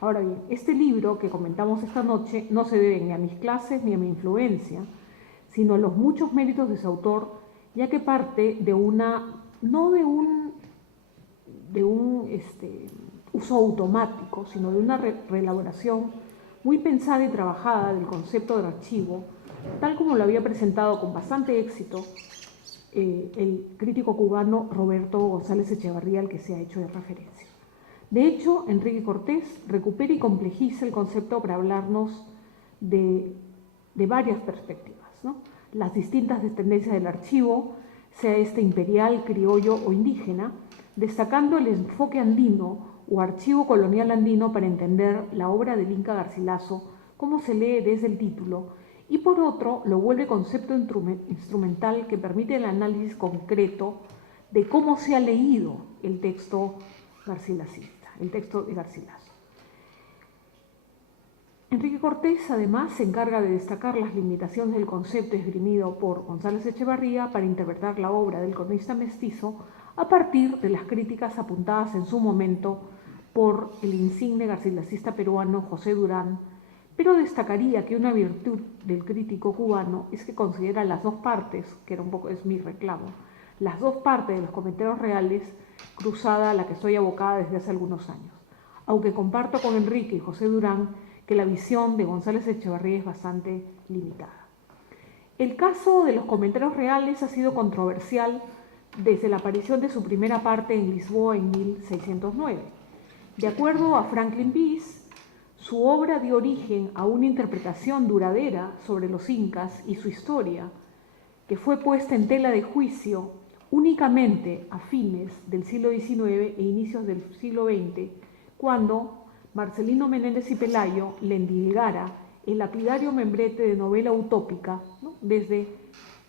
Ahora bien, este libro que comentamos esta noche no se debe ni a mis clases ni a mi influencia, sino a los muchos méritos de su autor, ya que parte de no de un uso automático, sino de una reelaboración muy pensada y trabajada del concepto del archivo, tal como lo había presentado con bastante éxito el crítico cubano Roberto González Echevarría, al que se ha hecho de referencia. De hecho, Enrique Cortés recupera y complejiza el concepto para hablarnos de varias perspectivas, ¿no? Las distintas tendencias del archivo, sea este imperial, criollo o indígena, destacando el enfoque andino o archivo colonial andino para entender la obra del Inca Garcilaso, como se lee desde el título, y por otro lo vuelve concepto instrumental que permite el análisis concreto de cómo se ha leído el texto garcilacista, el texto de Garcilaso. Enrique Cortés, además, se encarga de destacar las limitaciones del concepto esgrimido por González Echevarría para interpretar la obra del cronista mestizo a partir de las críticas apuntadas en su momento por el insigne garcilacista peruano José Durán, pero destacaría que una virtud del crítico cubano es que considera las dos partes, que era un poco, es mi reclamo, las dos partes de los comentarios reales, cruzada a la que estoy abocada desde hace algunos años, aunque comparto con Enrique y José Durán que la visión de González Echevarría es bastante limitada. El caso de los comentarios reales ha sido controversial desde la aparición de su primera parte en Lisboa en 1609. De acuerdo a Franklin Pease, su obra dio origen a una interpretación duradera sobre los incas y su historia, que fue puesta en tela de juicio únicamente a fines del siglo XIX e inicios del siglo XX, cuando Marcelino Menéndez y Pelayo le endilgara el lapidario membrete de novela utópica, ¿no?, desde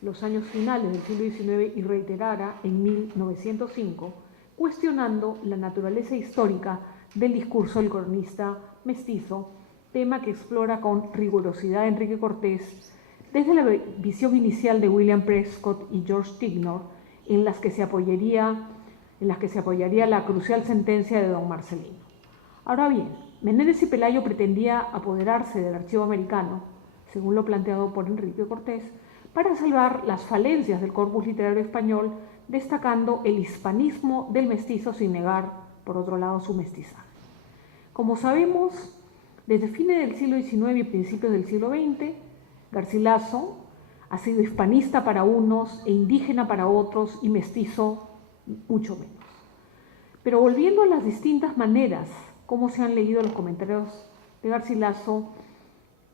los años finales del siglo XIX y reiterara en 1905, cuestionando la naturaleza histórica del discurso del cronista mestizo, tema que explora con rigurosidad Enrique Cortés desde la visión inicial de William Prescott y George Tignor, en las que se apoyaría la crucial sentencia de don Marcelino. Ahora bien, Menéndez y Pelayo pretendía apoderarse del archivo americano, según lo planteado por Enrique Cortés, para salvar las falencias del corpus literario español, destacando el hispanismo del mestizo sin negar, por otro lado, su mestizaje. Como sabemos, desde fines del siglo XIX y principios del siglo XX, Garcilaso ha sido hispanista para unos e indígena para otros y mestizo mucho menos. Pero volviendo a las distintas maneras como se han leído los comentarios de Garcilaso,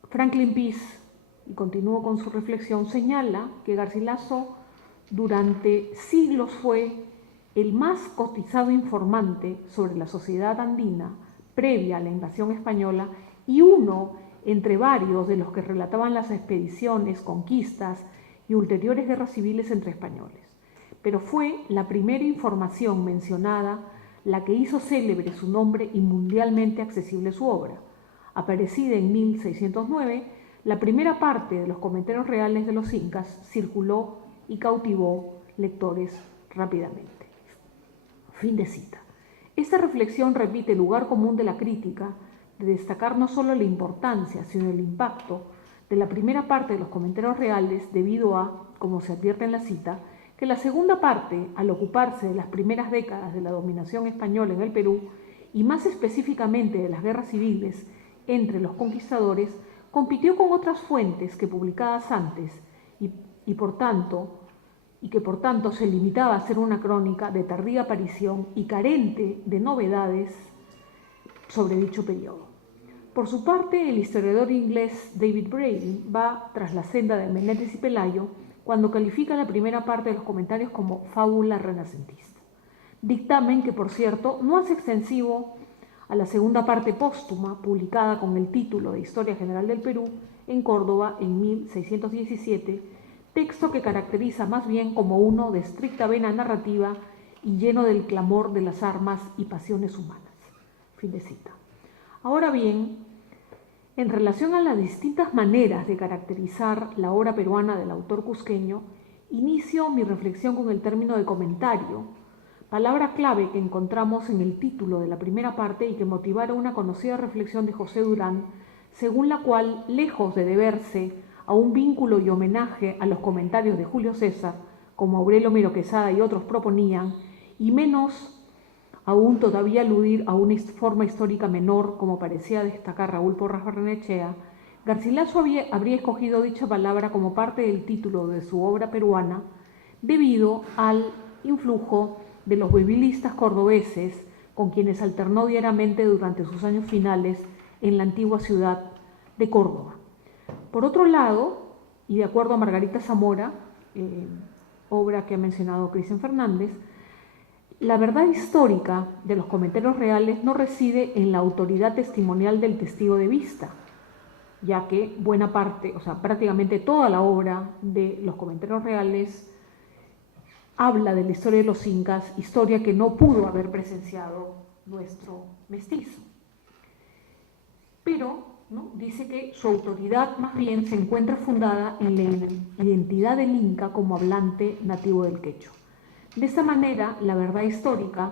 Franklin Pease, y continúo con su reflexión, señala que Garcilaso durante siglos fue el más cotizado informante sobre la sociedad andina previa a la invasión española y uno entre varios de los que relataban las expediciones, conquistas y ulteriores guerras civiles entre españoles. Pero fue la primera información mencionada la que hizo célebre su nombre y mundialmente accesible su obra. Aparecida en 1609, la primera parte de los comentarios reales de los incas circuló y cautivó lectores rápidamente. Fin de cita. Esta reflexión repite el lugar común de la crítica de destacar no solo la importancia, sino el impacto de la primera parte de los comentarios reales debido a, como se advierte en la cita, que la segunda parte, al ocuparse de las primeras décadas de la dominación española en el Perú y más específicamente de las guerras civiles entre los conquistadores, compitió con otras fuentes que publicadas antes y que por tanto se limitaba a ser una crónica de tardía aparición y carente de novedades sobre dicho periodo. Por su parte, el historiador inglés David Brady va tras la senda de Menéndez y Pelayo cuando califica la primera parte de los comentarios como fábula renacentista. Dictamen que, por cierto, no hace extensivo a la segunda parte póstuma, publicada con el título de Historia General del Perú en Córdoba en 1617, texto que caracteriza más bien como uno de estricta vena narrativa y lleno del clamor de las armas y pasiones humanas. Fin de cita. Ahora bien, en relación a las distintas maneras de caracterizar la obra peruana del autor cusqueño, inicio mi reflexión con el término de comentario, palabra clave que encontramos en el título de la primera parte y que motivara una conocida reflexión de José Durán, según la cual, lejos de deberse a un vínculo y homenaje a los comentarios de Julio César, como Aurelio Miro Quesada y otros proponían, y menos aún todavía aludir a una forma histórica menor, como parecía destacar Raúl Porras Barrenechea, Garcilaso habría escogido dicha palabra como parte del título de su obra peruana debido al influjo de los bibliistas cordobeses con quienes alternó diariamente durante sus años finales en la antigua ciudad de Córdoba. Por otro lado, y de acuerdo a Margarita Zamora, obra que ha mencionado Cristian Fernández, la verdad histórica de los comentarios reales no reside en la autoridad testimonial del testigo de vista, ya que buena parte, prácticamente toda la obra de los comentarios reales habla de la historia de los incas, historia que no pudo haber presenciado nuestro mestizo. Pero dice que su autoridad más bien se encuentra fundada en la identidad del inca como hablante nativo del quechua. De esta manera, la verdad histórica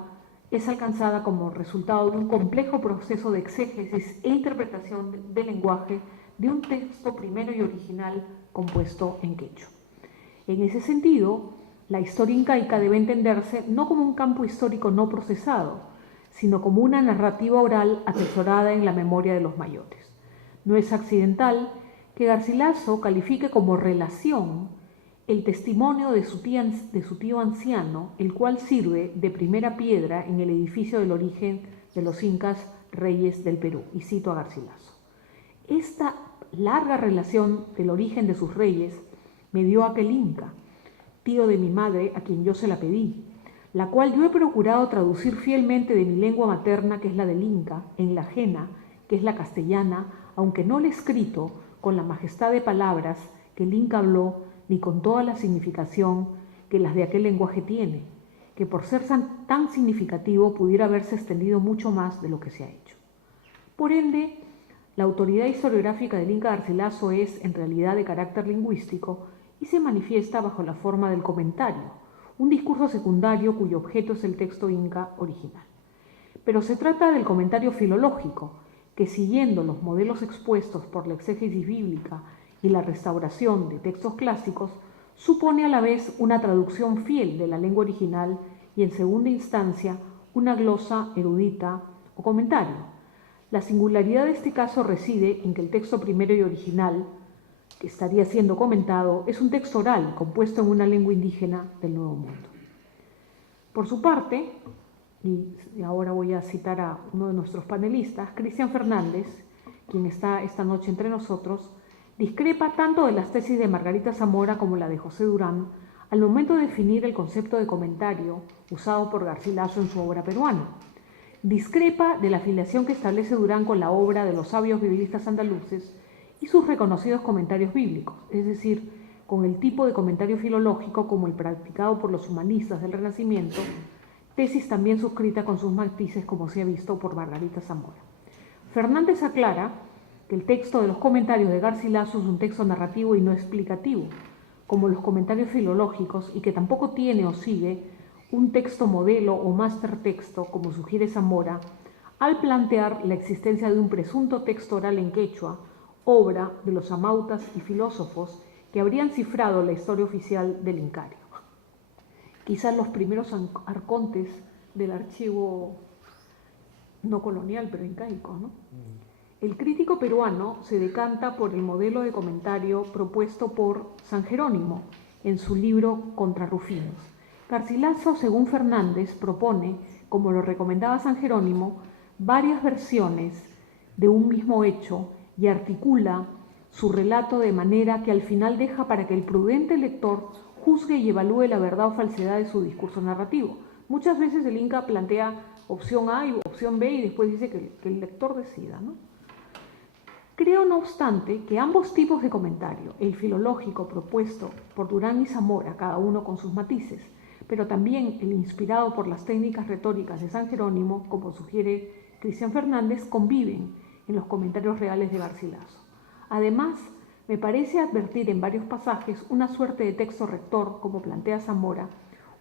es alcanzada como resultado de un complejo proceso de exégesis e interpretación del lenguaje de un texto primero y original compuesto en quechua. En ese sentido, la historia incaica debe entenderse no como un campo histórico no procesado, sino como una narrativa oral atesorada en la memoria de los mayotes. No es accidental que Garcilaso califique como relación el testimonio de su tío anciano, el cual sirve de primera piedra en el edificio del origen de los incas reyes del Perú. Y cito a Garcilaso. Esta larga relación del origen de sus reyes me dio aquel inca, tío de mi madre, a quien yo se la pedí, la cual yo he procurado traducir fielmente de mi lengua materna, que es la del inca, en la ajena, que es la castellana, aunque no la he escrito con la majestad de palabras que el inca habló ni con toda la significación que las de aquel lenguaje tiene, que por ser tan significativo pudiera haberse extendido mucho más de lo que se ha hecho. Por ende, la autoridad historiográfica del Inca Garcilaso es, en realidad, de carácter lingüístico y se manifiesta bajo la forma del comentario, un discurso secundario cuyo objeto es el texto inca original. Pero se trata del comentario filológico, que siguiendo los modelos expuestos por la exégesis bíblica y la restauración de textos clásicos, supone a la vez una traducción fiel de la lengua original y, en segunda instancia, una glosa erudita o comentario. La singularidad de este caso reside en que el texto primero y original, que estaría siendo comentado, es un texto oral compuesto en una lengua indígena del Nuevo Mundo. Por su parte, y ahora voy a citar a uno de nuestros panelistas, Cristian Fernández, quien está esta noche entre nosotros, discrepa tanto de las tesis de Margarita Zamora como la de José Durán al momento de definir el concepto de comentario usado por Garcilaso en su obra peruana. Discrepa de la afiliación que establece Durán con la obra de los sabios biblistas andaluces y sus reconocidos comentarios bíblicos, es decir, con el tipo de comentario filológico como el practicado por los humanistas del Renacimiento, tesis también suscrita con sus matices como se ha visto por Margarita Zamora. Fernández aclara que el texto de los comentarios de Garcilaso es un texto narrativo y no explicativo, como los comentarios filológicos, y que tampoco tiene o sigue un texto modelo o máster texto, como sugiere Zamora, al plantear la existencia de un presunto texto oral en quechua, obra de los amautas y filósofos que habrían cifrado la historia oficial del Incario. Quizás los primeros arcontes del archivo no colonial, pero incaico, ¿no? El crítico peruano se decanta por el modelo de comentario propuesto por San Jerónimo en su libro Contra Rufinos. Garcilaso, según Fernández, propone, como lo recomendaba San Jerónimo, varias versiones de un mismo hecho y articula su relato de manera que al final deja para que el prudente lector juzgue y evalúe la verdad o falsedad de su discurso narrativo. Muchas veces el Inca plantea opción A y opción B y después dice que el lector decida, ¿no? Creo, no obstante, que ambos tipos de comentario, el filológico propuesto por Durán y Zamora, cada uno con sus matices, pero también el inspirado por las técnicas retóricas de San Jerónimo, como sugiere Cristian Fernández, conviven en los comentarios reales de Garcilaso. Además, me parece advertir en varios pasajes una suerte de texto rector, como plantea Zamora,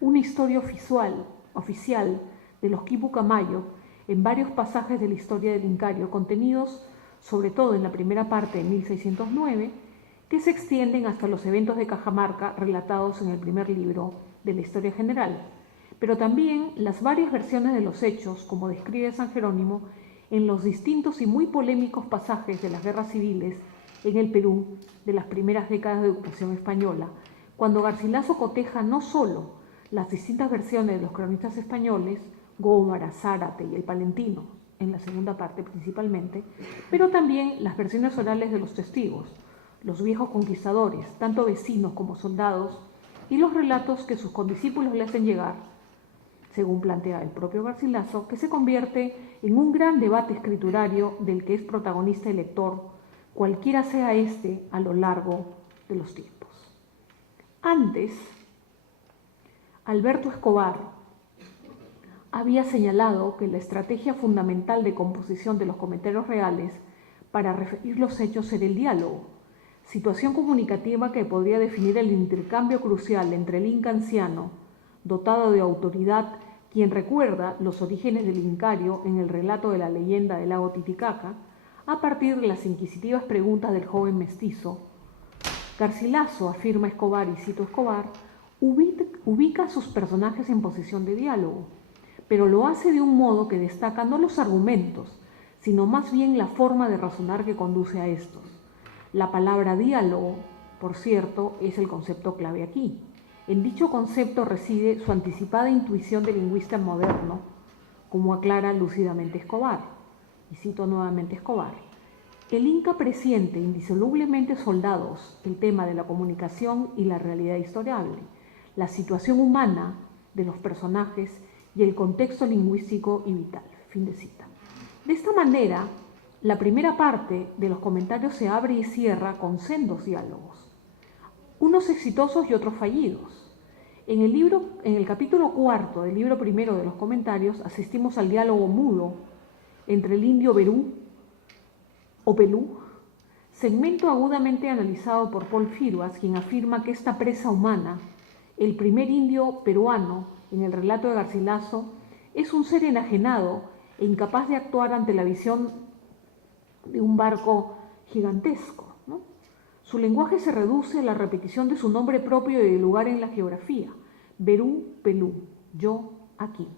una historia oficial de los Quipu Camayo en varios pasajes de la historia del Incario, contenidos sobre todo en la primera parte de 1609, que se extienden hasta los eventos de Cajamarca relatados en el primer libro de la Historia General, pero también las varias versiones de los hechos, como describe San Jerónimo, en los distintos y muy polémicos pasajes de las guerras civiles en el Perú de las primeras décadas de ocupación española, cuando Garcilaso coteja no solo las distintas versiones de los cronistas españoles, Gómara, Zárate y el Palentino, en la segunda parte principalmente, pero también las versiones orales de los testigos, los viejos conquistadores, tanto vecinos como soldados, y los relatos que sus condiscípulos le hacen llegar, según plantea el propio Garcilaso, que se convierte en un gran debate escriturario del que es protagonista el lector, cualquiera sea este a lo largo de los tiempos. Antes, Alberto Escobar había señalado que la estrategia fundamental de composición de los comentarios reales para referir los hechos era el diálogo, situación comunicativa que podría definir el intercambio crucial entre el Inca anciano, dotado de autoridad, quien recuerda los orígenes del Incario en el relato de la leyenda del lago Titicaca, a partir de las inquisitivas preguntas del joven mestizo. Garcilaso, afirma Escobar, y cito Escobar, ubica a sus personajes en posición de diálogo, pero lo hace de un modo que destaca no los argumentos, sino más bien la forma de razonar que conduce a estos. La palabra diálogo, por cierto, es el concepto clave aquí. En dicho concepto reside su anticipada intuición de lingüista moderno, como aclara lúcidamente Escobar. Y cito nuevamente Escobar. El Inca presiente indisolublemente soldados el tema de la comunicación y la realidad historiable, la situación humana de los personajes y el contexto lingüístico y vital. Fin de cita. De esta manera, la primera parte de los comentarios se abre y cierra con sendos diálogos. unos exitosos y otros fallidos. En el capítulo 4 del libro primero de los comentarios, asistimos al diálogo mudo entre el indio Berú o Pelú, segmento agudamente analizado por Paul Firuas, quien afirma que esta presa humana, el primer indio peruano en el relato de Garcilaso, es un ser enajenado e incapaz de actuar ante la visión de un barco gigantesco, ¿no? Su lenguaje se reduce a la repetición de su nombre propio y de lugar en la geografía: Berú, Pelú, yo aquí,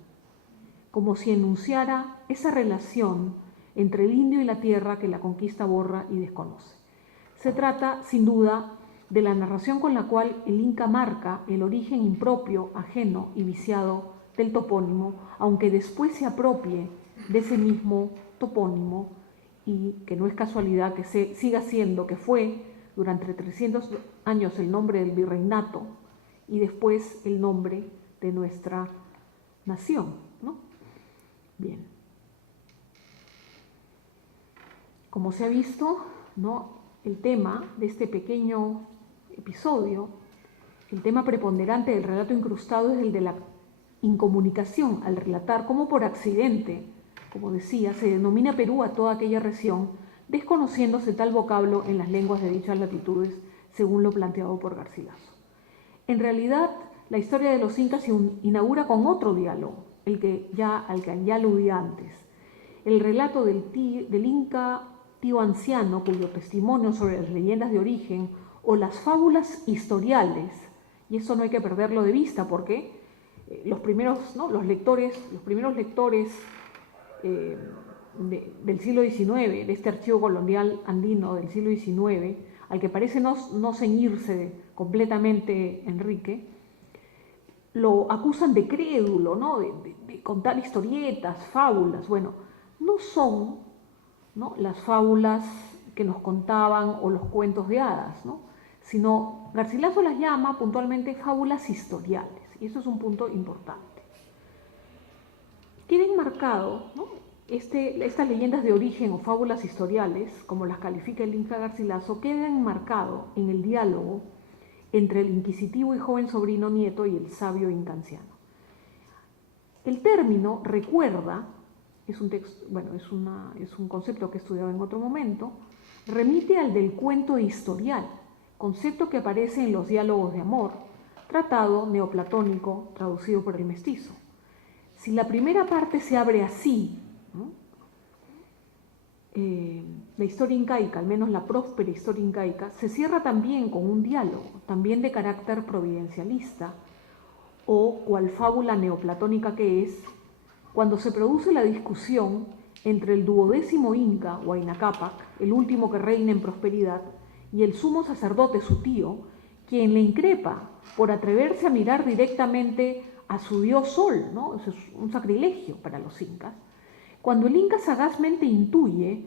como si enunciara esa relación entre el indio y la tierra que la conquista borra y desconoce. Se trata, sin duda, de la narración con la cual el Inca marca el origen impropio, ajeno y viciado del topónimo, aunque después se apropie de ese mismo topónimo, y que no es casualidad que siga siendo, que fue durante 300 años el nombre del virreinato y después el nombre de nuestra nación, ¿no? Bien. Como se ha visto, ¿no?, el tema de este pequeño episodio, el tema preponderante del relato incrustado es el de la incomunicación, al relatar cómo por accidente, como decía, se denomina Perú a toda aquella región, desconociéndose tal vocablo en las lenguas de dichas latitudes, según lo planteado por Garcilaso. En realidad, la historia de los incas se inaugura con otro diálogo, al que ya aludí antes. El relato del inca tío anciano, cuyo testimonio sobre las leyendas de origen o las fábulas historiales, y eso no hay que perderlo de vista porque los primeros lectores del siglo XIX, de este archivo colonial andino del siglo XIX, al que parece no ceñirse completamente Enrique, lo acusan de crédulo, ¿no?, de contar historietas, fábulas. Bueno, no son, ¿no?, las fábulas que nos contaban o los cuentos de hadas, ¿no?, sino Garcilaso las llama puntualmente fábulas historiales, y eso es un punto importante. Queda enmarcado, ¿no?, estas leyendas de origen o fábulas historiales, como las califica el Inca Garcilaso, queda enmarcado en el diálogo entre el inquisitivo y joven sobrino nieto y el sabio inca anciano. El término recuerda, es un concepto que he estudiado en otro momento, remite al del cuento historial, concepto que aparece en los diálogos de amor, tratado neoplatónico traducido por el mestizo. Si la primera parte se abre así, ¿no?, la historia incaica, al menos la próspera historia incaica, se cierra también con un diálogo, también de carácter providencialista, o cual fábula neoplatónica que es, cuando se produce la discusión entre el 12º Inca, Huayna Cápac, el último que reina en prosperidad, y el sumo sacerdote, su tío, quien le increpa por atreverse a mirar directamente a su dios Sol, ¿no? Eso es un sacrilegio para los incas. Cuando el inca sagazmente intuye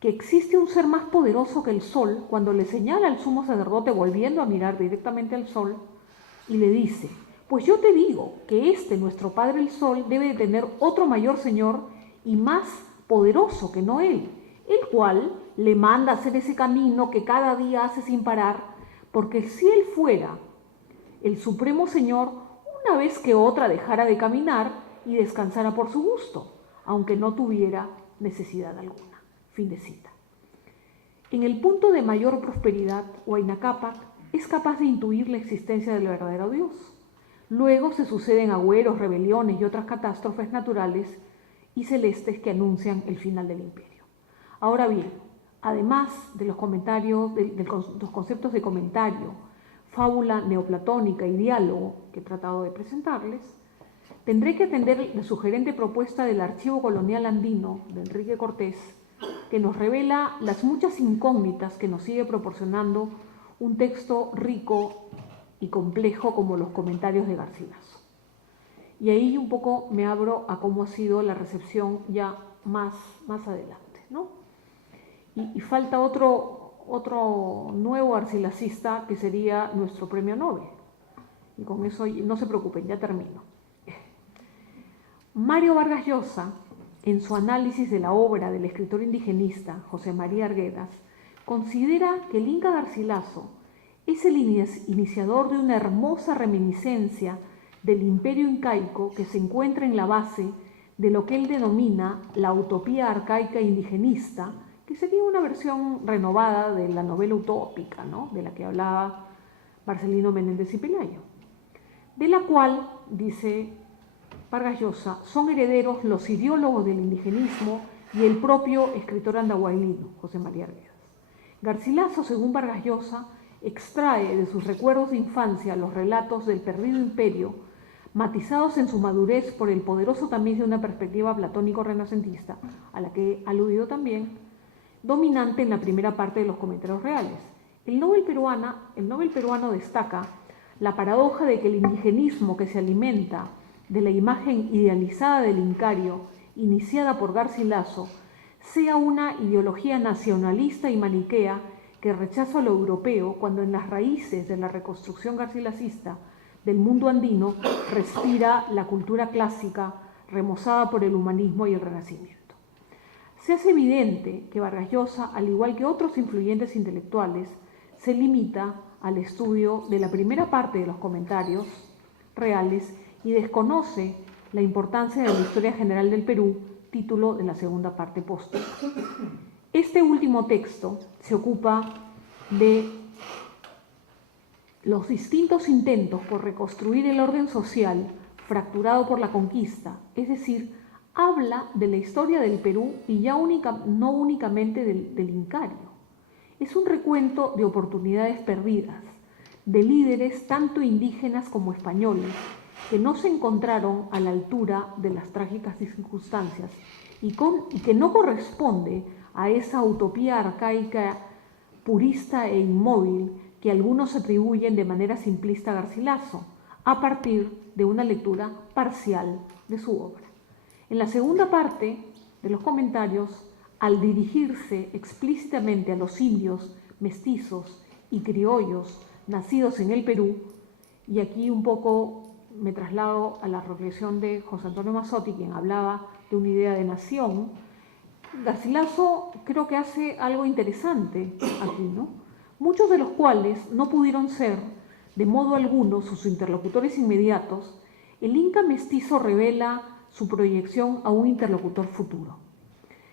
que existe un ser más poderoso que el Sol, cuando le señala al sumo sacerdote volviendo a mirar directamente al Sol, y le dice: pues yo te digo que nuestro Padre el Sol, debe de tener otro mayor señor y más poderoso que no él, el cual le manda hacer ese camino que cada día hace sin parar, porque si él fuera el supremo señor, una vez que otra dejara de caminar y descansara por su gusto, aunque no tuviera necesidad alguna. Fin de cita. En el punto de mayor prosperidad, Huayna Cápac es capaz de intuir la existencia del verdadero Dios. Luego se suceden agüeros, rebeliones y otras catástrofes naturales y celestes que anuncian el final del imperio. Ahora bien, además de los comentarios, de los conceptos de comentario, fábula neoplatónica y diálogo que he tratado de presentarles, tendré que atender la sugerente propuesta del Archivo Colonial Andino de Enrique Cortés, que nos revela las muchas incógnitas que nos sigue proporcionando un texto rico y complejo como los comentarios de Garcilaso. Y ahí un poco me abro a cómo ha sido la recepción ya más adelante, ¿no? Y falta otro nuevo garcilacista que sería nuestro premio Nobel. Y con eso no se preocupen, ya termino. Mario Vargas Llosa, en su análisis de la obra del escritor indigenista José María Arguedas, considera que el Inca Garcilaso es el iniciador de una hermosa reminiscencia del imperio incaico que se encuentra en la base de lo que él denomina la utopía arcaica indigenista, que sería una versión renovada de la novela utópica, ¿no?, de la que hablaba Marcelino Menéndez y Pelayo, de la cual, dice Vargas Llosa, son herederos los ideólogos del indigenismo y el propio escritor andahuaylino, José María Arguedas. Garcilaso, según Vargas Llosa, extrae de sus recuerdos de infancia los relatos del perdido imperio, matizados en su madurez por el poderoso tamiz de una perspectiva platónico-renacentista, a la que he aludido también, dominante en la primera parte de los comentarios reales. El Nobel peruano destaca la paradoja de que el indigenismo que se alimenta de la imagen idealizada del incario, iniciada por Garcilaso, sea una ideología nacionalista y maniquea que rechaza lo europeo cuando en las raíces de la reconstrucción garcilasista del mundo andino respira la cultura clásica remozada por el humanismo y el renacimiento. Se hace evidente que Vargas Llosa, al igual que otros influyentes intelectuales, se limita al estudio de la primera parte de los comentarios reales y desconoce la importancia de la historia general del Perú, título de la segunda parte póstuma. Este último texto se ocupa de los distintos intentos por reconstruir el orden social fracturado por la conquista, es decir, habla de la historia del Perú y ya no únicamente del incario. Es un recuento de oportunidades perdidas, de líderes tanto indígenas como españoles, que no se encontraron a la altura de las trágicas circunstancias y que no corresponde a esa utopía arcaica, purista e inmóvil que algunos atribuyen de manera simplista a Garcilaso, a partir de una lectura parcial de su obra. En la segunda parte de los comentarios, al dirigirse explícitamente a los indios, mestizos y criollos nacidos en el Perú, y aquí un poco me traslado a la reflexión de José Antonio Mazzotti, quien hablaba de una idea de nación, Garcilaso creo que hace algo interesante aquí, ¿no? Muchos de los cuales no pudieron ser, de modo alguno, sus interlocutores inmediatos. El Inca mestizo revela su proyección a un interlocutor futuro.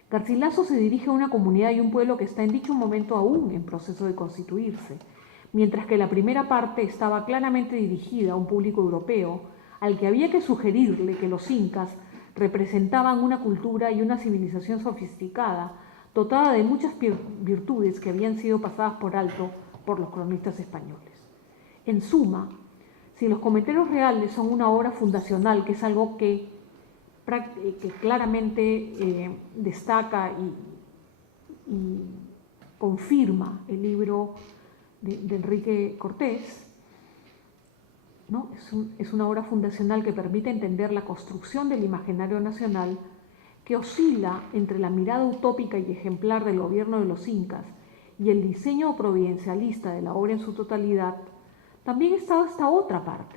Garcilaso se dirige a una comunidad y un pueblo que está en dicho momento aún en proceso de constituirse, mientras que la primera parte estaba claramente dirigida a un público europeo, al que había que sugerirle que los incas representaban una cultura y una civilización sofisticada, dotada de muchas virtudes que habían sido pasadas por alto por los cronistas españoles. En suma, si los comentarios reales son una obra fundacional, que es algo que claramente destaca y confirma el libro de Enrique Cortés, ¿no? Es una obra fundacional que permite entender la construcción del imaginario nacional, que oscila entre la mirada utópica y ejemplar del gobierno de los incas y el diseño providencialista de la obra en su totalidad. También está esta otra parte,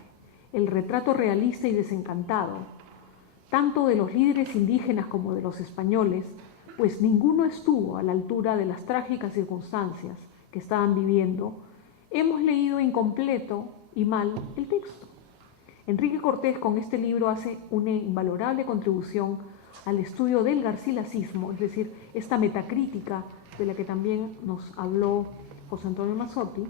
el retrato realista y desencantado, tanto de los líderes indígenas como de los españoles, pues ninguno estuvo a la altura de las trágicas circunstancias que estaban viviendo. Hemos leído incompleto y mal el texto. Enrique Cortés con este libro hace una invalorable contribución al estudio del garcilacismo, es decir, esta metacrítica de la que también nos habló José Antonio Mazzotti,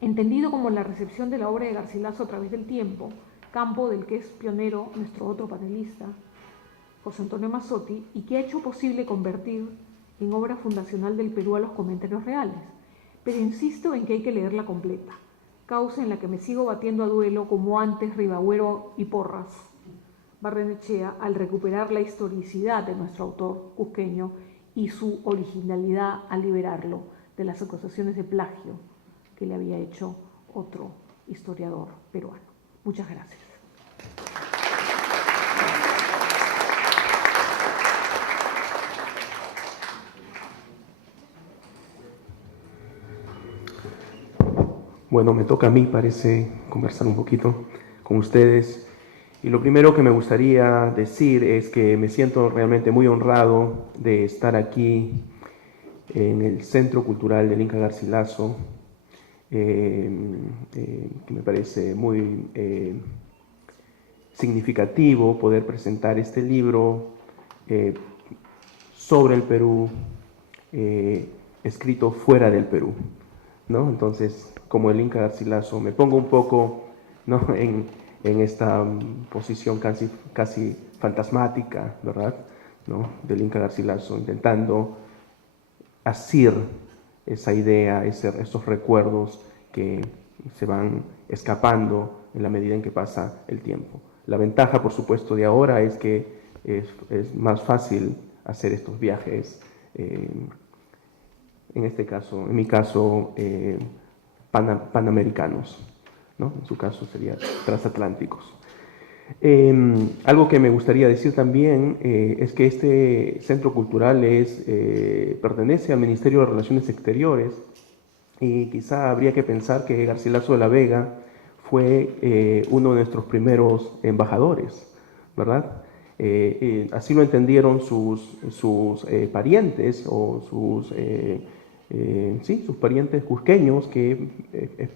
entendido como la recepción de la obra de Garcilaso a través del tiempo, campo del que es pionero nuestro otro panelista, José Antonio Mazzotti, y que ha hecho posible convertir en obra fundacional del Perú a los comentarios reales. Pero insisto en que hay que leerla completa, causa en la que me sigo batiendo a duelo como antes Ribagüero y Porras Barrenechea al recuperar la historicidad de nuestro autor cusqueño y su originalidad al liberarlo de las acusaciones de plagio que le había hecho otro historiador peruano. Muchas gracias. Bueno, me toca a mí, parece, conversar un poquito con ustedes. Y lo primero que me gustaría decir es que me siento realmente muy honrado de estar aquí en el Centro Cultural del Inca Garcilaso, que me parece muy significativo poder presentar este libro sobre el Perú, escrito fuera del Perú, ¿no? Entonces, como el Inca Garcilaso, me pongo un poco, ¿no?, en esta posición casi fantasmática, ¿verdad?, ¿no?, del Inca Garcilaso, intentando asir esa idea, esos recuerdos que se van escapando en la medida en que pasa el tiempo. La ventaja, por supuesto, de ahora es que es más fácil hacer estos viajes, en este caso, en mi caso, panamericanos, ¿no? En su caso sería transatlánticos. Algo que me gustaría decir también es que este centro cultural pertenece al Ministerio de Relaciones Exteriores, y quizá habría que pensar que Garcilaso de la Vega fue uno de nuestros primeros embajadores, ¿verdad? Así lo entendieron sus parientes o sus parientes cusqueños, que le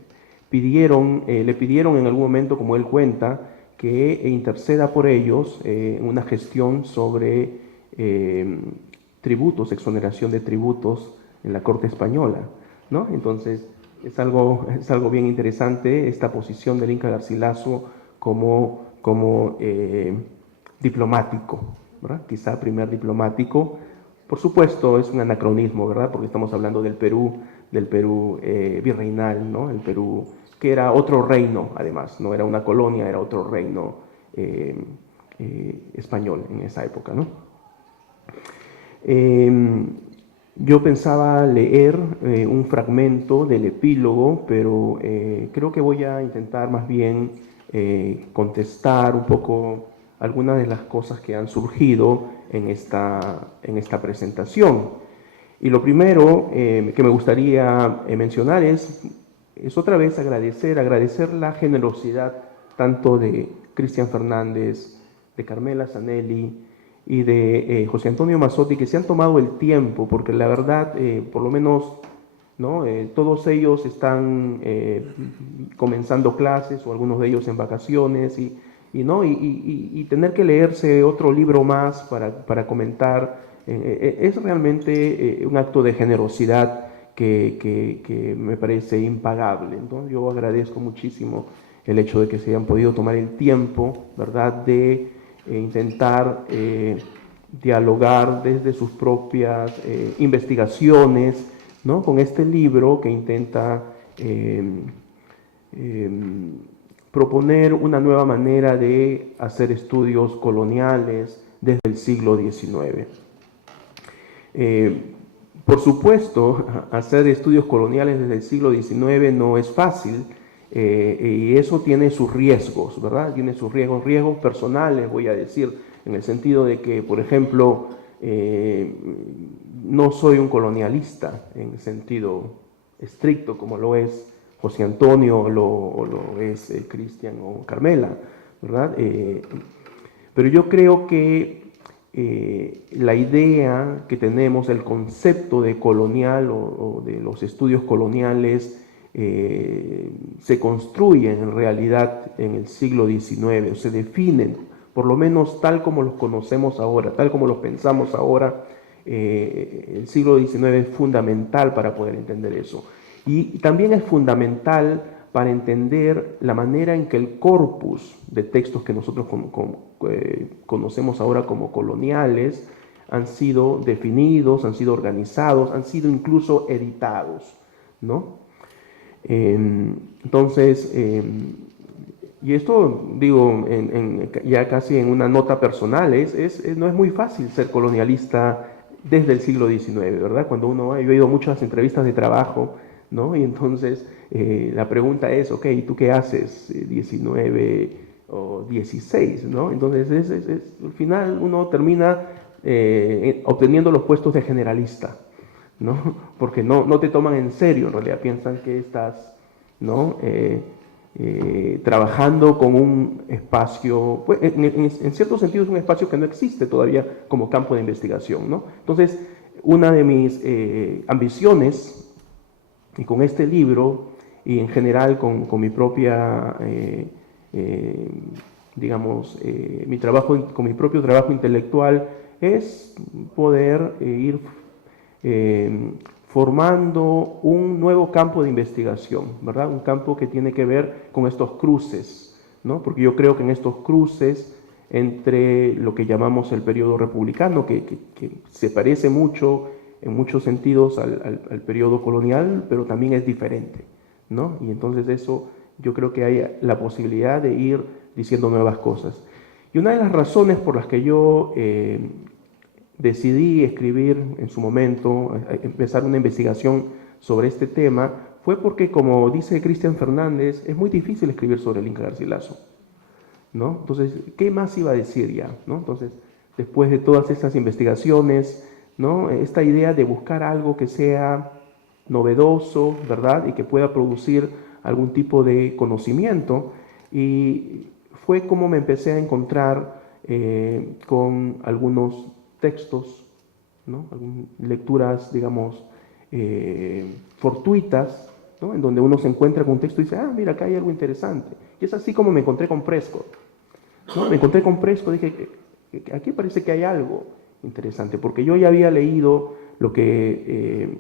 pidieron en algún momento, como él cuenta, que interceda por ellos en una gestión sobre tributos, exoneración de tributos en la corte española, ¿no? Entonces es algo bien interesante esta posición del Inca Garcilaso como diplomático, ¿verdad? Quizá primer diplomático. Por supuesto es un anacronismo, ¿verdad?, porque estamos hablando del Perú virreinal, ¿no?, el Perú que era otro reino, además, no era una colonia, era otro reino español en esa época, ¿no? Yo pensaba leer un fragmento del epílogo, pero creo que voy a intentar más bien contestar un poco algunas de las cosas que han surgido en esta presentación. Y lo primero que me gustaría mencionar es otra vez agradecer la generosidad tanto de Cristian Fernández, de Carmela Zanelli y de José Antonio Mazzotti, que se han tomado el tiempo, porque la verdad, por lo menos, ¿no?, todos ellos están comenzando clases, o algunos de ellos en vacaciones, y tener que leerse otro libro más para comentar, es realmente un acto de generosidad que me parece impagable. Entonces yo agradezco muchísimo el hecho de que se hayan podido tomar el tiempo, ¿verdad?, de intentar dialogar desde sus propias investigaciones, ¿no?, con este libro que intenta proponer una nueva manera de hacer estudios coloniales desde el siglo XIX. Por supuesto, hacer estudios coloniales desde el siglo XIX no es fácil, y eso tiene sus riesgos, ¿verdad? Tiene sus riesgos personales, voy a decir, en el sentido de que, por ejemplo, no soy un colonialista en el sentido estricto como lo es José Antonio o lo es Cristian o Carmela, ¿verdad? Pero yo creo que la idea que tenemos, el concepto de colonial o de los estudios coloniales, se construyen en realidad en el siglo XIX, o se definen, por lo menos tal como los conocemos ahora, tal como los pensamos ahora. El siglo XIX es fundamental para poder entender eso. Y también es fundamental para entender la manera en que el corpus de textos que nosotros conocemos ahora como coloniales han sido definidos, han sido organizados, han sido incluso editados, ¿no? Entonces, y esto digo ya casi en una nota personal, no es muy fácil ser colonialista desde el siglo XIX, ¿verdad? Cuando yo he ido a muchas entrevistas de trabajo, ¿no? Y entonces la pregunta es, ok, ¿tú qué haces? 19 o 16, ¿no? Entonces al final uno termina obteniendo los puestos de generalista, ¿no? Porque no te toman en serio, en realidad piensan que estás, ¿no?, trabajando con un espacio, pues, en cierto sentido es un espacio que no existe todavía como campo de investigación, ¿no? Entonces, una de mis ambiciones, y con este libro, y en general con mi propia, digamos, con mi propio trabajo intelectual, es poder ir formando un nuevo campo de investigación, ¿verdad? Un campo que tiene que ver con estos cruces, ¿no? Porque yo creo que en estos cruces entre lo que llamamos el periodo republicano, que se parece mucho, en muchos sentidos, al periodo colonial, pero también es diferente, ¿no? Y entonces eso, yo creo que hay la posibilidad de ir diciendo nuevas cosas. Y una de las razones por las que yo decidí escribir en su momento, empezar una investigación sobre este tema, fue porque, como dice Cristian Fernández, es muy difícil escribir sobre el Inca Garcilaso, ¿no? Entonces, ¿qué más iba a decir ya, ¿no? Entonces, después de todas estas investigaciones, ¿no? Esta idea de buscar algo que sea novedoso, ¿verdad? Y que pueda producir algún tipo de conocimiento, y fue como me empecé a encontrar con algunos textos, ¿no? Lecturas, digamos, fortuitas, ¿no? En donde uno se encuentra con un texto y dice, ah, mira, acá hay algo interesante. Y es así como me encontré con Prescott, ¿no? Me encontré con Prescott, dije, aquí parece que hay algo interesante, porque yo ya había leído lo que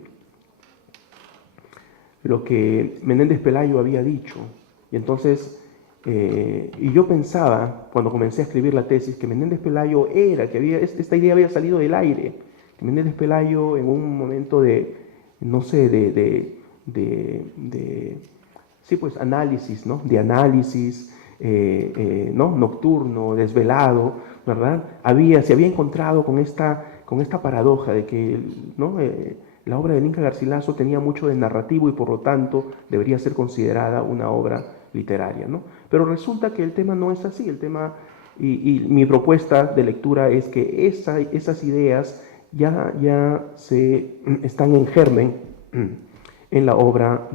Menéndez Pelayo había dicho, y entonces, y yo pensaba, cuando comencé a escribir la tesis, que Menéndez Pelayo esta idea había salido del aire, que Menéndez Pelayo en un momento de, no sé, sí, pues análisis, ¿no? De análisis, ¿no? Nocturno, desvelado, ¿verdad? Se había encontrado con esta paradoja de que, ¿no? La obra del Inca Garcilaso tenía mucho de narrativo y por lo tanto debería ser considerada una obra literaria, ¿no? Pero resulta que el tema no es así, el tema, y mi propuesta de lectura es que esas ideas ya están en germen en la obra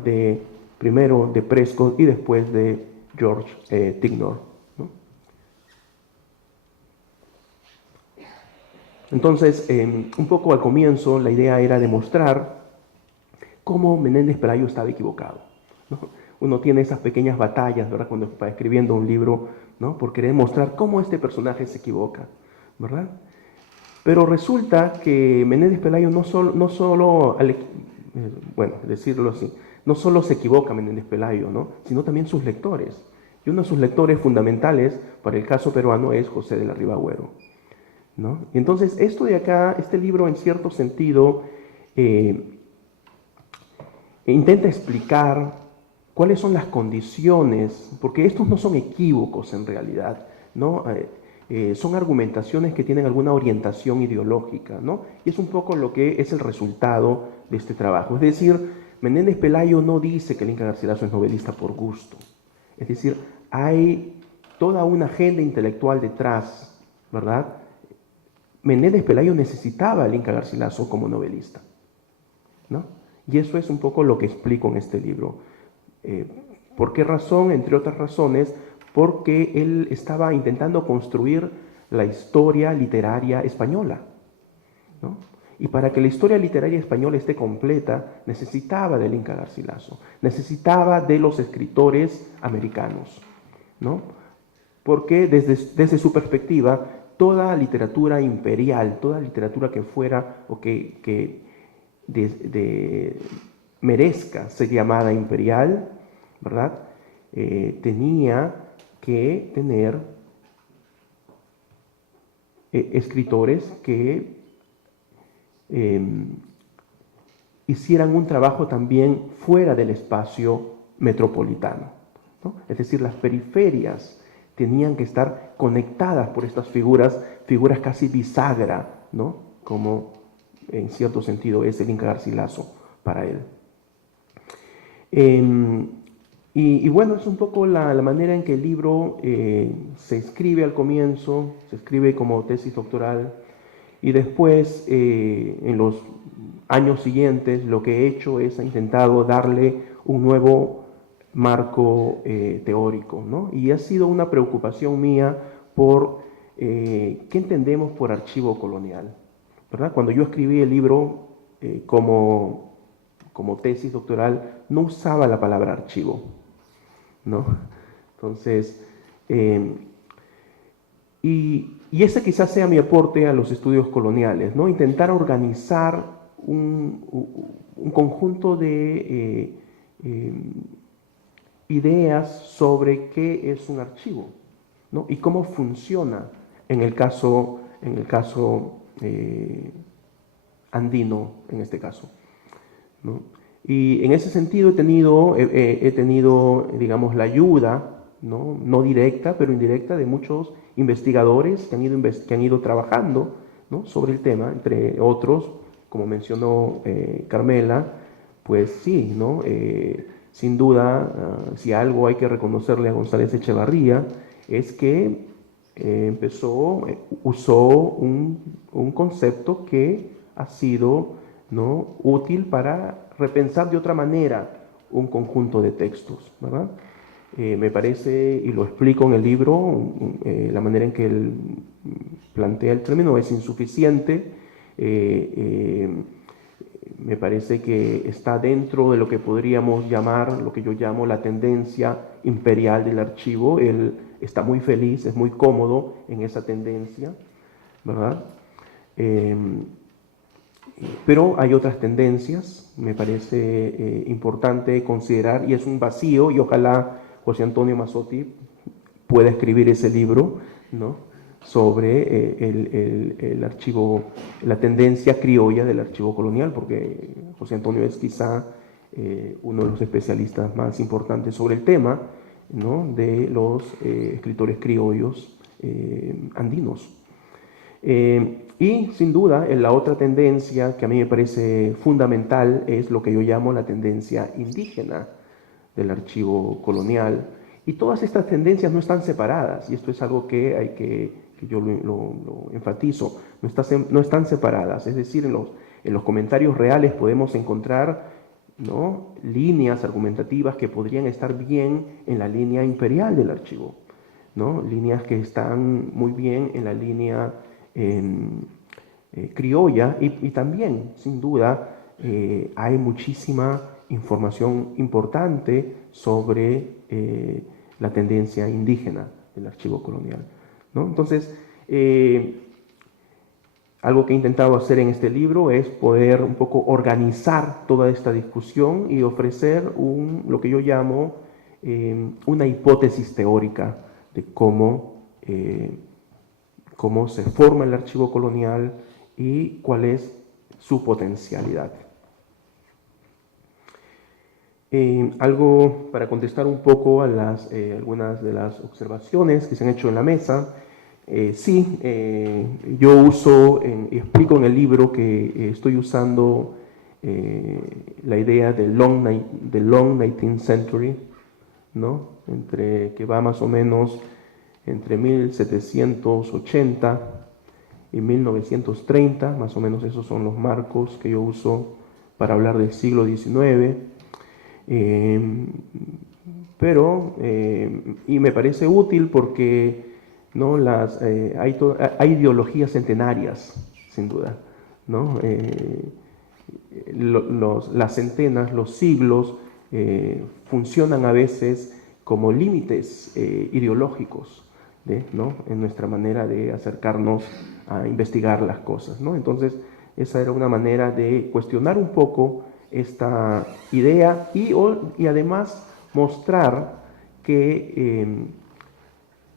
primero de Prescott y después de George Tignor, ¿no? Entonces, un poco al comienzo, la idea era demostrar cómo Menéndez Pelayo estaba equivocado, ¿no? Uno tiene esas pequeñas batallas, ¿verdad?, cuando está escribiendo un libro, ¿no?, por querer mostrar cómo este personaje se equivoca, ¿verdad? Pero resulta que Menéndez Pelayo bueno, decirlo así, no solo se equivoca Menéndez Pelayo, ¿no?, sino también sus lectores. Y uno de sus lectores fundamentales para el caso peruano es José de la Riva Agüero, ¿no? Y entonces esto de acá, este libro en cierto sentido intenta explicar cuáles son las condiciones, porque estos no son equívocos en realidad, ¿no? Son argumentaciones que tienen alguna orientación ideológica, ¿no? Y es un poco lo que es el resultado de este trabajo. Es decir, Menéndez Pelayo no dice que el Inca Garcilaso es novelista por gusto. Es decir, hay toda una agenda intelectual detrás, ¿verdad? Menéndez Pelayo necesitaba al Inca Garcilaso como novelista, ¿no? Y eso es un poco lo que explico en este libro. ¿Por qué razón? Entre otras razones, porque él estaba intentando construir la historia literaria española, ¿no? Y para que la historia literaria española esté completa, necesitaba del Inca Garcilaso, necesitaba de los escritores americanos, ¿no? Porque desde su perspectiva, toda literatura imperial, toda literatura que fuera o que merezca ser llamada imperial, ¿verdad?, tenía que tener escritores que hicieran un trabajo también fuera del espacio metropolitano, ¿no? Es decir, las periferias tenían que estar conectadas por estas figuras casi bisagra, ¿no?, como en cierto sentido es el Inca Garcilaso para él. Y bueno, es un poco la manera en que el libro se escribe al comienzo, se escribe como tesis doctoral, y después, en los años siguientes, lo que he hecho es intentado darle un nuevo marco teórico, ¿no? Y ha sido una preocupación mía por qué entendemos por archivo colonial, ¿verdad? Cuando yo escribí el libro como como tesis doctoral, no usaba la palabra archivo, ¿no? Entonces, y ese quizás sea mi aporte a los estudios coloniales, ¿no? Intentar organizar un conjunto de ideas sobre qué es un archivo, ¿no? Y cómo funciona en el caso andino, en este caso, ¿no? Y en ese sentido he tenido, digamos, la ayuda, no directa, pero indirecta, de muchos investigadores que han ido trabajando, ¿no?, sobre el tema, entre otros, como mencionó Carmela, pues sí, ¿no? Sin duda, si algo hay que reconocerle a González Echevarría, es que usó un concepto que ha sido, ¿no?, útil para repensar de otra manera un conjunto de textos, ¿verdad? Me parece, y lo explico en el libro, la manera en que él plantea el término es insuficiente. Me parece que está dentro de lo que podríamos llamar, lo que yo llamo la tendencia imperial del archivo. Él está muy feliz, es muy cómodo en esa tendencia, ¿verdad? Pero hay otras tendencias, me parece importante considerar, y es un vacío, y ojalá José Antonio Mazzotti pueda escribir ese libro, ¿no?, sobre el archivo, la tendencia criolla del archivo colonial, porque José Antonio es quizá uno de los especialistas más importantes sobre el tema, ¿no?, de los escritores criollos andinos. Y sin duda, la otra tendencia que a mí me parece fundamental es lo que yo llamo la tendencia indígena del archivo colonial. Y todas estas tendencias no están separadas, y esto es algo que yo lo enfatizo, no están separadas. Es decir, en los comentarios reales podemos encontrar, ¿no?, líneas argumentativas que podrían estar bien en la línea imperial del archivo, ¿no?, líneas que están muy bien en la línea criolla, y también, sin duda, hay muchísima información importante sobre la tendencia indígena del archivo colonial, ¿no? Entonces, algo que he intentado hacer en este libro es poder un poco organizar toda esta discusión y ofrecer lo que yo llamo una hipótesis teórica de cómo se forma el archivo colonial y cuál es su potencialidad. Algo para contestar un poco a algunas de las observaciones que se han hecho en la mesa. Sí, yo uso y explico en el libro que estoy usando la idea del long 19th century, ¿no?, que va más o menos entre 1780 y 1930, más o menos esos son los marcos que yo uso para hablar del siglo XIX. Y me parece útil porque, ¿no?, hay ideologías centenarias, sin duda, ¿no? Las centenas, los siglos, funcionan a veces como límites ideológicos, ¿no?, en nuestra manera de acercarnos a investigar las cosas, ¿no? Entonces, esa era una manera de cuestionar un poco esta idea y además mostrar que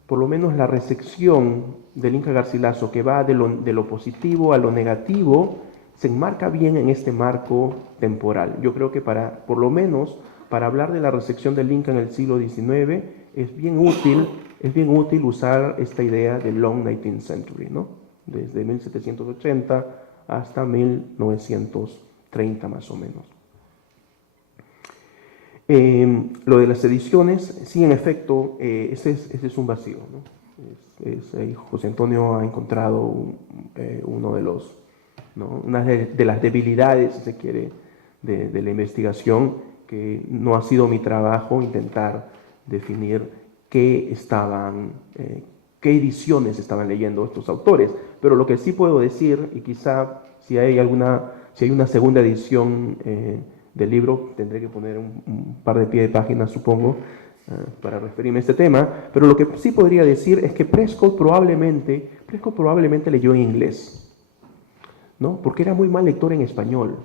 por lo menos la recepción del Inca Garcilaso, que va de lo positivo a lo negativo, se enmarca bien en este marco temporal. Yo creo que por lo menos para hablar de la recepción del Inca en el siglo XIX es bien útil usar esta idea del long 19th century, ¿no?, desde 1780 hasta 1930 más o menos. Lo de las ediciones, sí, en efecto, ese es un vacío, ¿no? José Antonio ha encontrado uno de los, ¿no?, una de las debilidades, si se quiere, de la investigación, que no ha sido mi trabajo intentar definir qué ediciones estaban leyendo estos autores, pero lo que sí puedo decir, y quizá si hay una segunda edición del libro. Tendré que poner un par de pie de páginas, supongo, para referirme a este tema, pero lo que sí podría decir es que Prescott probablemente leyó en inglés, ¿no? Porque era muy mal lector en español,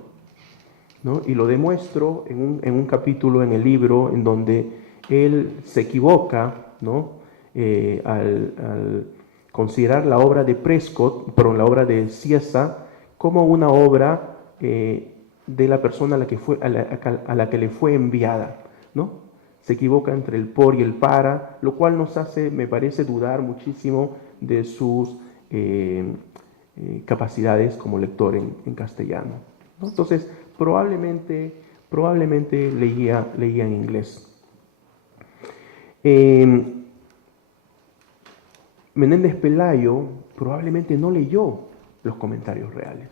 ¿no? Y lo demuestro en un capítulo en el libro en donde él se equivoca, ¿no? Al considerar la obra de Prescott, la obra de Cieza, como una obra de la persona a la que le fue enviada, ¿no? Se equivoca entre el por y el para, lo cual nos hace, me parece, dudar muchísimo de sus capacidades como lector en castellano, ¿no? Entonces, probablemente leía en inglés. Menéndez Pelayo probablemente no leyó los comentarios reales.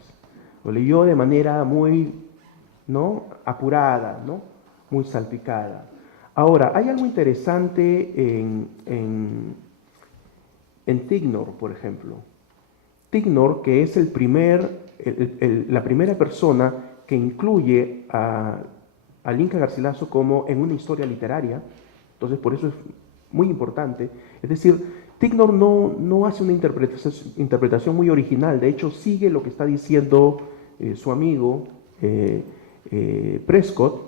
Lo leyó de manera muy, ¿no?, apurada, ¿no?, muy salpicada. Ahora, hay algo interesante en Tignor, por ejemplo. Tignor, que es la primera persona que incluye al Inca Garcilaso como en una historia literaria, entonces por eso es muy importante. Es decir, Tignor no hace una interpretación muy original, de hecho sigue lo que está diciendo su amigo Prescott,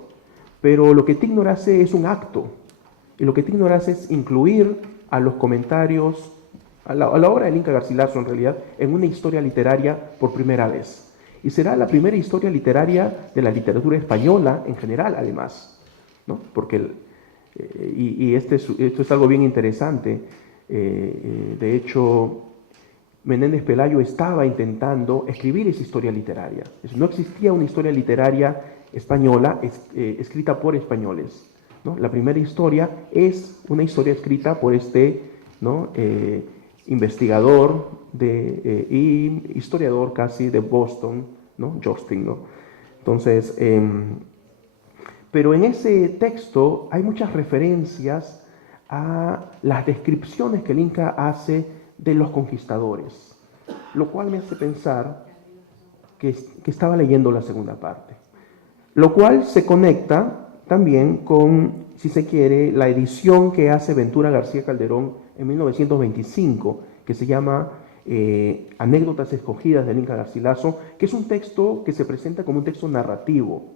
pero lo que Tignor hace es un acto, y lo que Tignor hace es incluir a los comentarios, a la obra del Inca Garcilaso en realidad, en una historia literaria por primera vez. Y será la primera historia literaria de la literatura española en general, además, ¿no? Porque, esto es algo bien interesante. De hecho, Menéndez Pelayo estaba intentando escribir esa historia literaria. No existía una historia literaria española escrita por españoles, ¿no? La primera historia es una historia escrita por ¿no?, investigador y historiador casi de Boston, ¿no?, George Tignor. Entonces, pero en ese texto hay muchas referencias a las descripciones que el Inca hace de los conquistadores, lo cual me hace pensar que estaba leyendo la segunda parte, lo cual se conecta también con, si se quiere, la edición que hace Ventura García Calderón en 1925, que se llama Anécdotas escogidas del Inca Garcilaso, que es un texto que se presenta como un texto narrativo.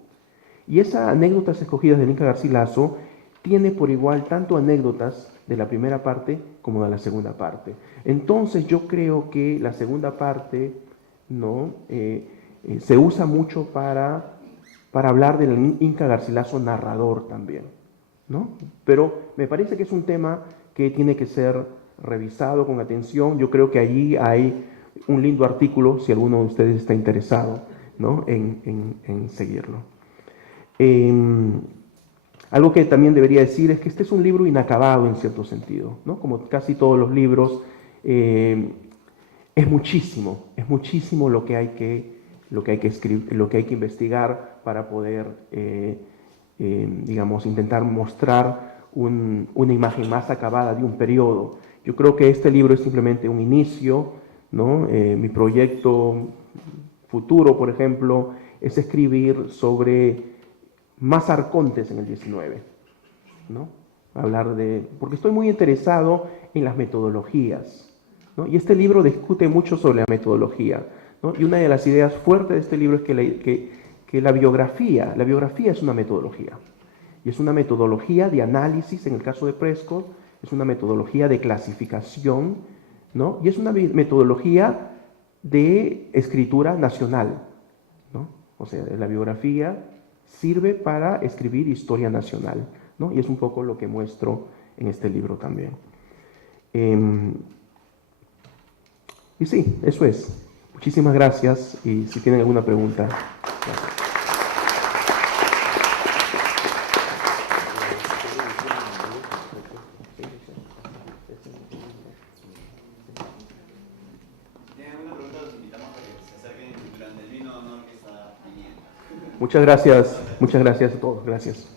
Y esas Anécdotas escogidas del Inca Garcilaso tiene por igual tanto anécdotas de la primera parte como de la segunda parte. Entonces yo creo que la segunda parte, ¿no?, se usa mucho para hablar del Inca Garcilaso narrador también, ¿no? Pero me parece que es un tema que tiene que ser revisado con atención. Yo creo que allí hay un lindo artículo, si alguno de ustedes está interesado, ¿no?, en seguirlo. Algo que también debería decir es que este es un libro inacabado en cierto sentido, ¿no? Como casi todos los libros, es muchísimo lo que hay que escribir, lo que hay que investigar para poder, digamos, intentar mostrar una imagen más acabada de un periodo. Yo creo que este libro es simplemente un inicio, ¿no? Mi proyecto futuro, por ejemplo, es escribir sobre más arcontes en el 19, ¿no? Porque estoy muy interesado en las metodologías, ¿no? Y este libro discute mucho sobre la metodología, ¿no? Y una de las ideas fuertes de este libro es que la biografía es una metodología. Y es una metodología de análisis, en el caso de Prescott, es una metodología de clasificación, ¿no? Y es una metodología de escritura nacional, ¿no? O sea, la biografía sirve para escribir historia nacional, ¿no? Y es un poco lo que muestro en este libro también. Y sí, eso es. Muchísimas gracias y si tienen alguna pregunta. Gracias. Muchas gracias a todos. Gracias.